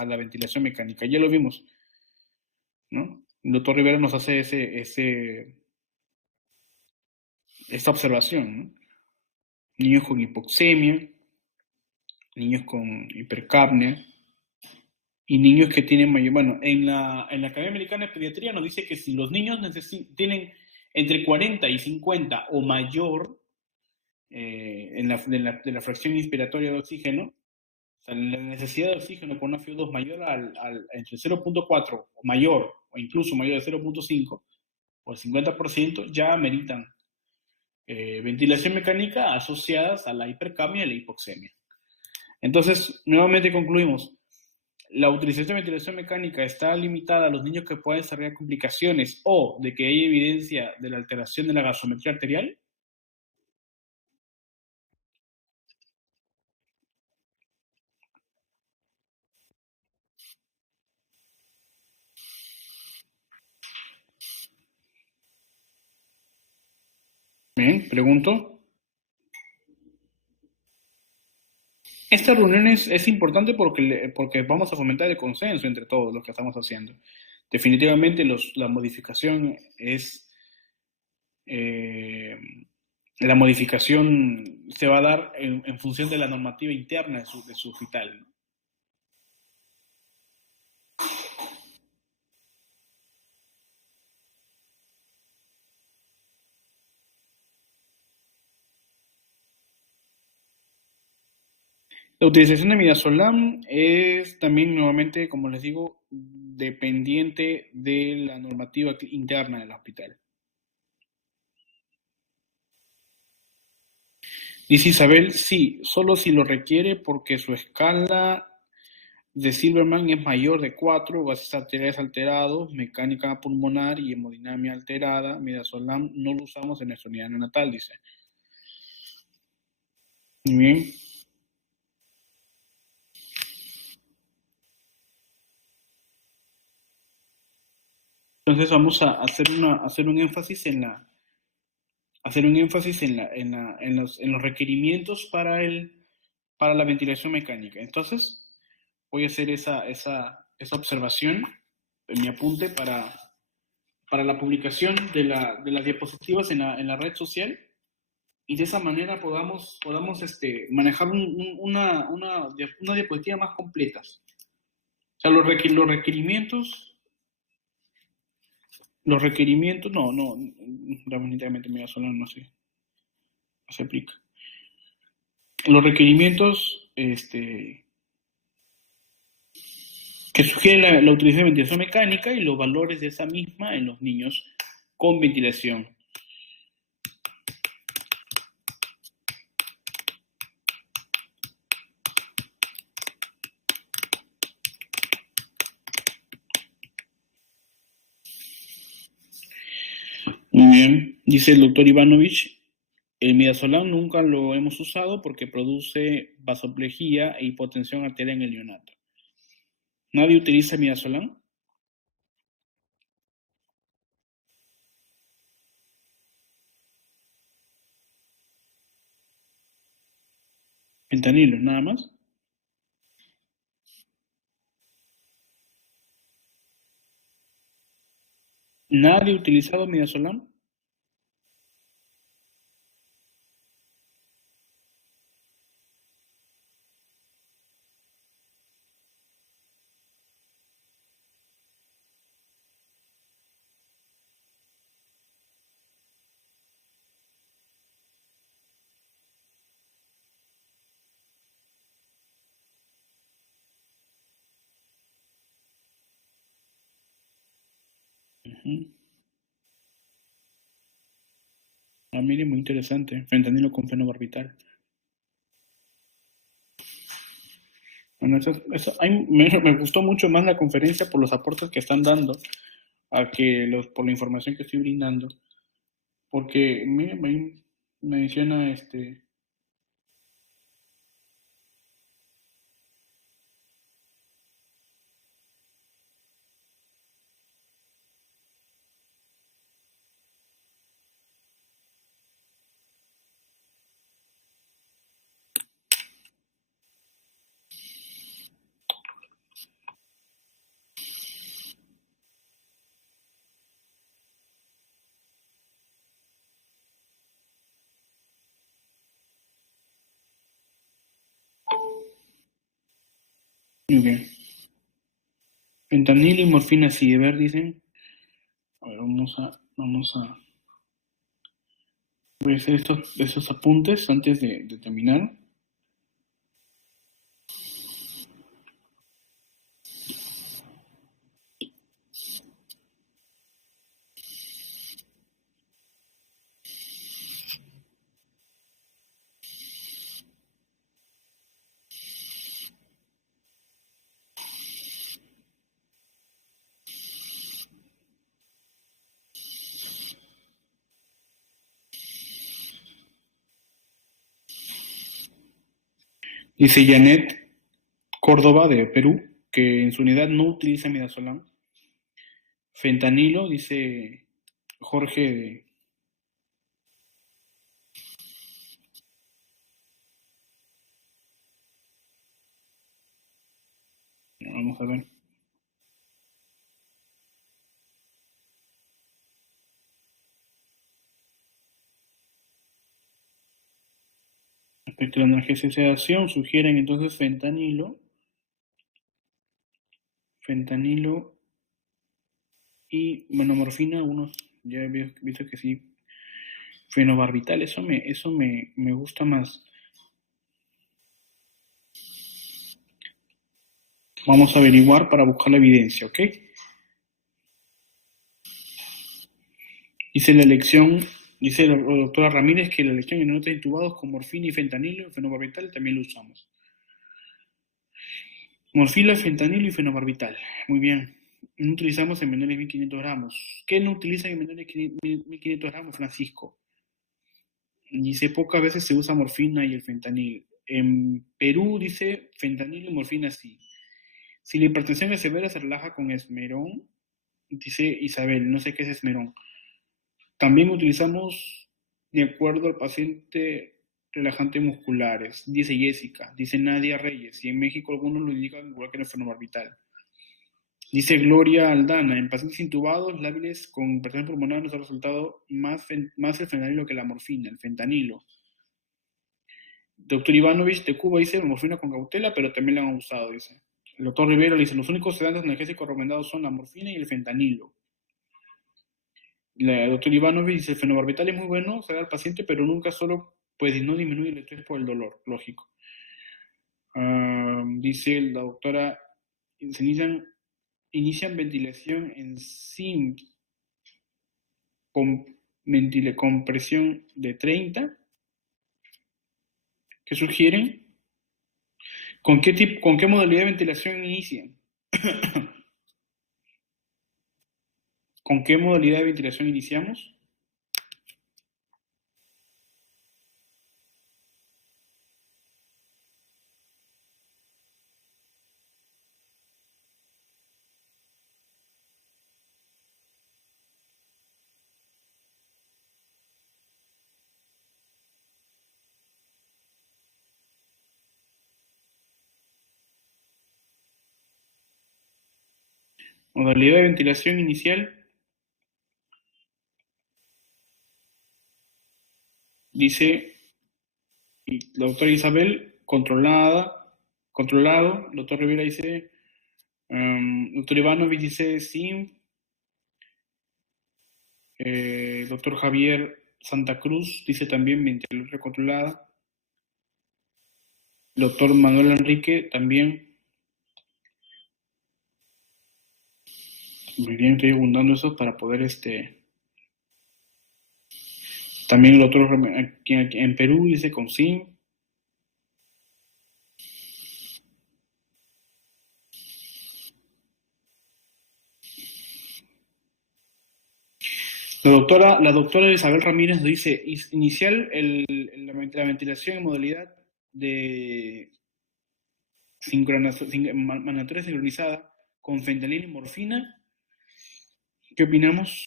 la ventilación mecánica. Ya lo vimos, ¿no? El doctor Rivera nos hace esta observación, ¿no? Niños con hipoxemia, niños con hipercapnia y niños que tienen mayor... Bueno, en la Academia Americana de Pediatría nos dice que si los niños tienen entre 40 y 50 o mayor de la fracción inspiratoria de oxígeno, o sea, la necesidad de oxígeno con una FiO2 mayor entre 0.4 o mayor, o incluso mayor de 0.5, o el 50%, ya ameritan ventilación mecánica asociadas a la hipercapnia y la hipoxemia. Entonces, nuevamente concluimos, la utilización de ventilación mecánica está limitada a los niños que pueden desarrollar complicaciones o de que hay evidencia de la alteración de la gasometría arterial. Bien, pregunto. Esta reunión es importante porque vamos a fomentar el consenso entre todos los que estamos haciendo. Definitivamente la modificación eh, la modificación se va a dar en función de la normativa interna de su hospital, ¿no? La utilización de midazolam es también, nuevamente, como les digo, dependiente de la normativa interna del hospital. Dice Isabel, sí, solo si lo requiere porque su escala de Silverman es mayor de 4, gases arteriales alterados, mecánica pulmonar y hemodinamia alterada. Midazolam no lo usamos en nuestra unidad neonatal, dice. Muy bien. Entonces vamos a hacer un énfasis en los requerimientos para la ventilación mecánica. Entonces, voy a hacer esa observación en mi apunte para la publicación de las diapositivas en la red social y de esa manera podamos manejar una diapositiva más completa. O sea, los requerimientos, no, definitivamente me va a sonar, no sé, no se aplica. Los requerimientos que sugiere la utilización de ventilación mecánica y los valores de esa misma en los niños con ventilación. Muy bien, dice el doctor Ivanovich, el midazolam nunca lo hemos usado porque produce vasoplejía e hipotensión arterial en el neonato. ¿Nadie utiliza midazolam? Fentanilo, nada más. ¿Nadie ha utilizado midazolam? Uh-huh. Ah, mire, muy interesante. Fentanilo con fenobarbital. Bueno, me gustó mucho más la conferencia por los aportes que están dando por la información que estoy brindando. Porque me menciona Ok. Fentanilo y morfina sí, de ver, dicen. A ver, voy a hacer estos apuntes antes de terminar. Dice Janet Córdoba de Perú, que en su unidad no utiliza midazolam. Fentanilo, dice Jorge de... Vamos a ver. Respecto a la analgesia de sedación, sugieren entonces fentanilo y bueno, morfina, unos ya he visto que sí, fenobarbital, eso me gusta más. Vamos a averiguar para buscar la evidencia, ¿ok? Dice la elección, dice la doctora Ramírez que la elección en notas intubados con morfina y fentanilo, fenobarbital, también lo usamos. Morfina, fentanilo y fenobarbital. Muy bien. No utilizamos en menores de 1500 gramos. ¿Qué no utilizan en menores de 1500 gramos, Francisco? Dice, pocas veces se usa morfina y el fentanil. En Perú dice fentanilo y morfina sí. Si la hipertensión es severa, se relaja con esmerón. Dice Isabel, no sé qué es esmerón. También utilizamos, de acuerdo al paciente, relajantes musculares. Dice Jessica, dice Nadia Reyes. Y en México algunos lo indican igual que en el fenobarbital. Dice Gloria Aldana, en pacientes intubados lábiles con hipertensión pulmonar nos ha resultado más el fentanilo que la morfina, el fentanilo. Doctor Ivanovich de Cuba dice morfina con cautela, pero también la han usado, dice. El doctor Rivero le dice, los únicos sedantes analgésicos recomendados son la morfina y el fentanilo. La doctora Ivanovich dice, el fenobarbital es muy bueno, se da al paciente, pero nunca solo, pues no disminuye el estrés por el dolor, lógico. Dice la doctora, se inician ventilación en zinc con presión de 30. ¿Qué sugieren? ¿Con qué modalidad de ventilación inician? ¿Con qué modalidad de ventilación iniciamos? Modalidad de ventilación inicial, dice la doctora Isabel, controlado. El doctor Rivera dice, doctor Ivanovich dice sí. Doctor Javier Santa Cruz dice también ventilación controlada. El doctor Manuel Enrique también. Muy bien, estoy abundando eso para poder También el doctor aquí en Perú dice con zinc. La doctora Isabel Ramírez nos dice, inicial la ventilación en modalidad de mandatoria sincronizada con fentanilo y morfina. ¿Qué opinamos?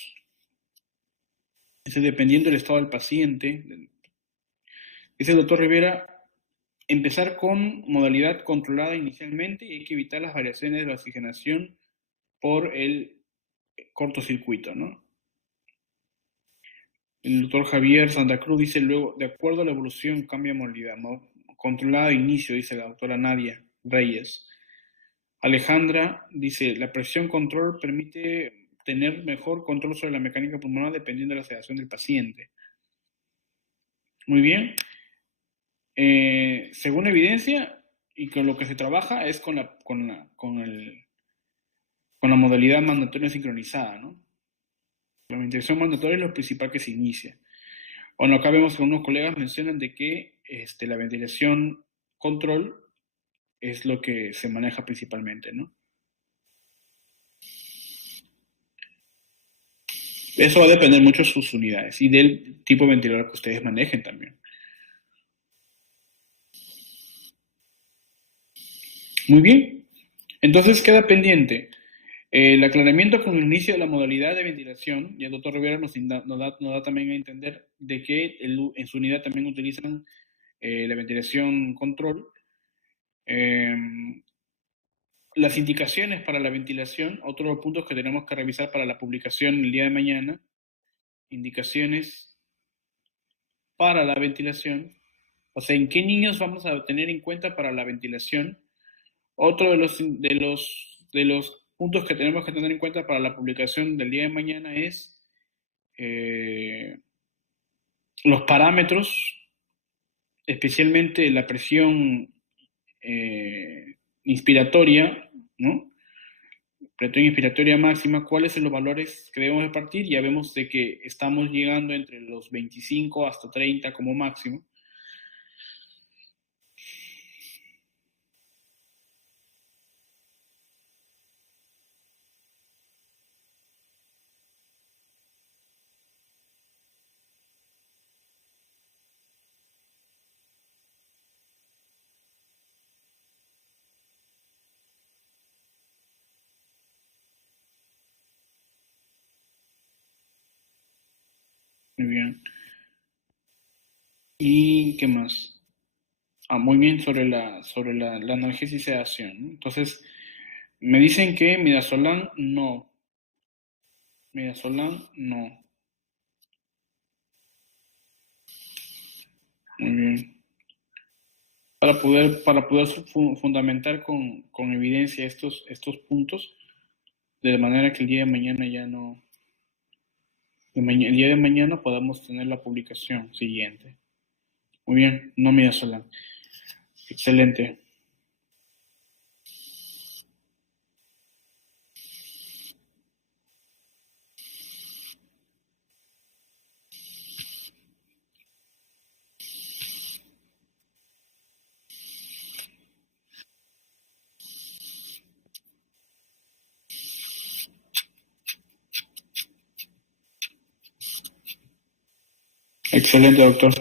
Dice, dependiendo del estado del paciente. Dice el doctor Rivera, empezar con modalidad controlada inicialmente y hay que evitar las variaciones de la oxigenación por el cortocircuito, ¿no? El doctor Javier Santa Cruz dice luego, de acuerdo a la evolución, cambia modalidad, ¿no? Controlada de inicio, dice la doctora Nadia Reyes. Alejandra dice, la presión control permite tener mejor control sobre la mecánica pulmonar dependiendo de la sedación del paciente. Muy bien. Según evidencia y con lo que se trabaja es con la modalidad mandatoria sincronizada, ¿no? La ventilación mandatoria es lo principal que se inicia. Bueno, acá vemos que unos colegas mencionan de que la ventilación control es lo que se maneja principalmente, ¿no? Eso va a depender mucho de sus unidades y del tipo de ventilador que ustedes manejen también. Muy bien. Entonces queda pendiente el aclaramiento con el inicio de la modalidad de ventilación, y el doctor Rivera nos da también a entender de que en su unidad también utilizan la ventilación control. Las indicaciones para la ventilación, otro de los puntos que tenemos que revisar para la publicación el día de mañana, indicaciones para la ventilación, o sea, en qué niños vamos a tener en cuenta para la ventilación. Otro de los puntos que tenemos que tener en cuenta para la publicación del día de mañana es los parámetros, especialmente la presión inspiratoria, ¿no? Presión inspiratoria máxima, cuáles son los valores que debemos de partir. Ya vemos de que estamos llegando entre los 25 hasta 30 como máximo. Muy bien. ¿Y qué más? Muy bien, sobre la analgesia y sedación, ¿no? Entonces, me dicen que midazolam no. Midazolam no. Muy bien. Para poder fundamentar con evidencia estos puntos, de manera que el día de mañana ya no. El día de mañana podamos tener la publicación siguiente. Muy bien, no midazolam. Excelente. Excelente, doctor.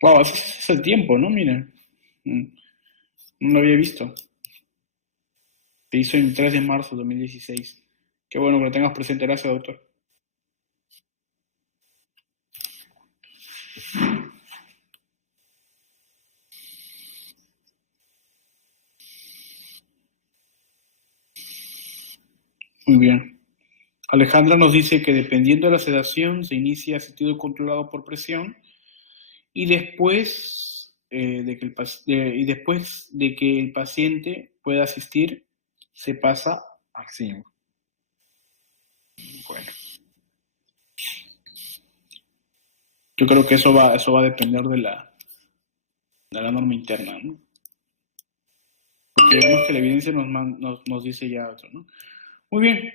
Wow, ese es el tiempo, ¿no? Mira. No lo había visto. Se hizo el 3 de marzo de 2016. Qué bueno que lo tengas presente. Gracias, doctor. Muy bien. Alejandra nos dice que dependiendo de la sedación se inicia asistido controlado por presión y después, después de que el paciente pueda asistir, se pasa a 5. Bueno, yo creo que eso va a depender de la norma interna, ¿no? Porque vemos que la evidencia nos dice ya otro, ¿no? Muy bien.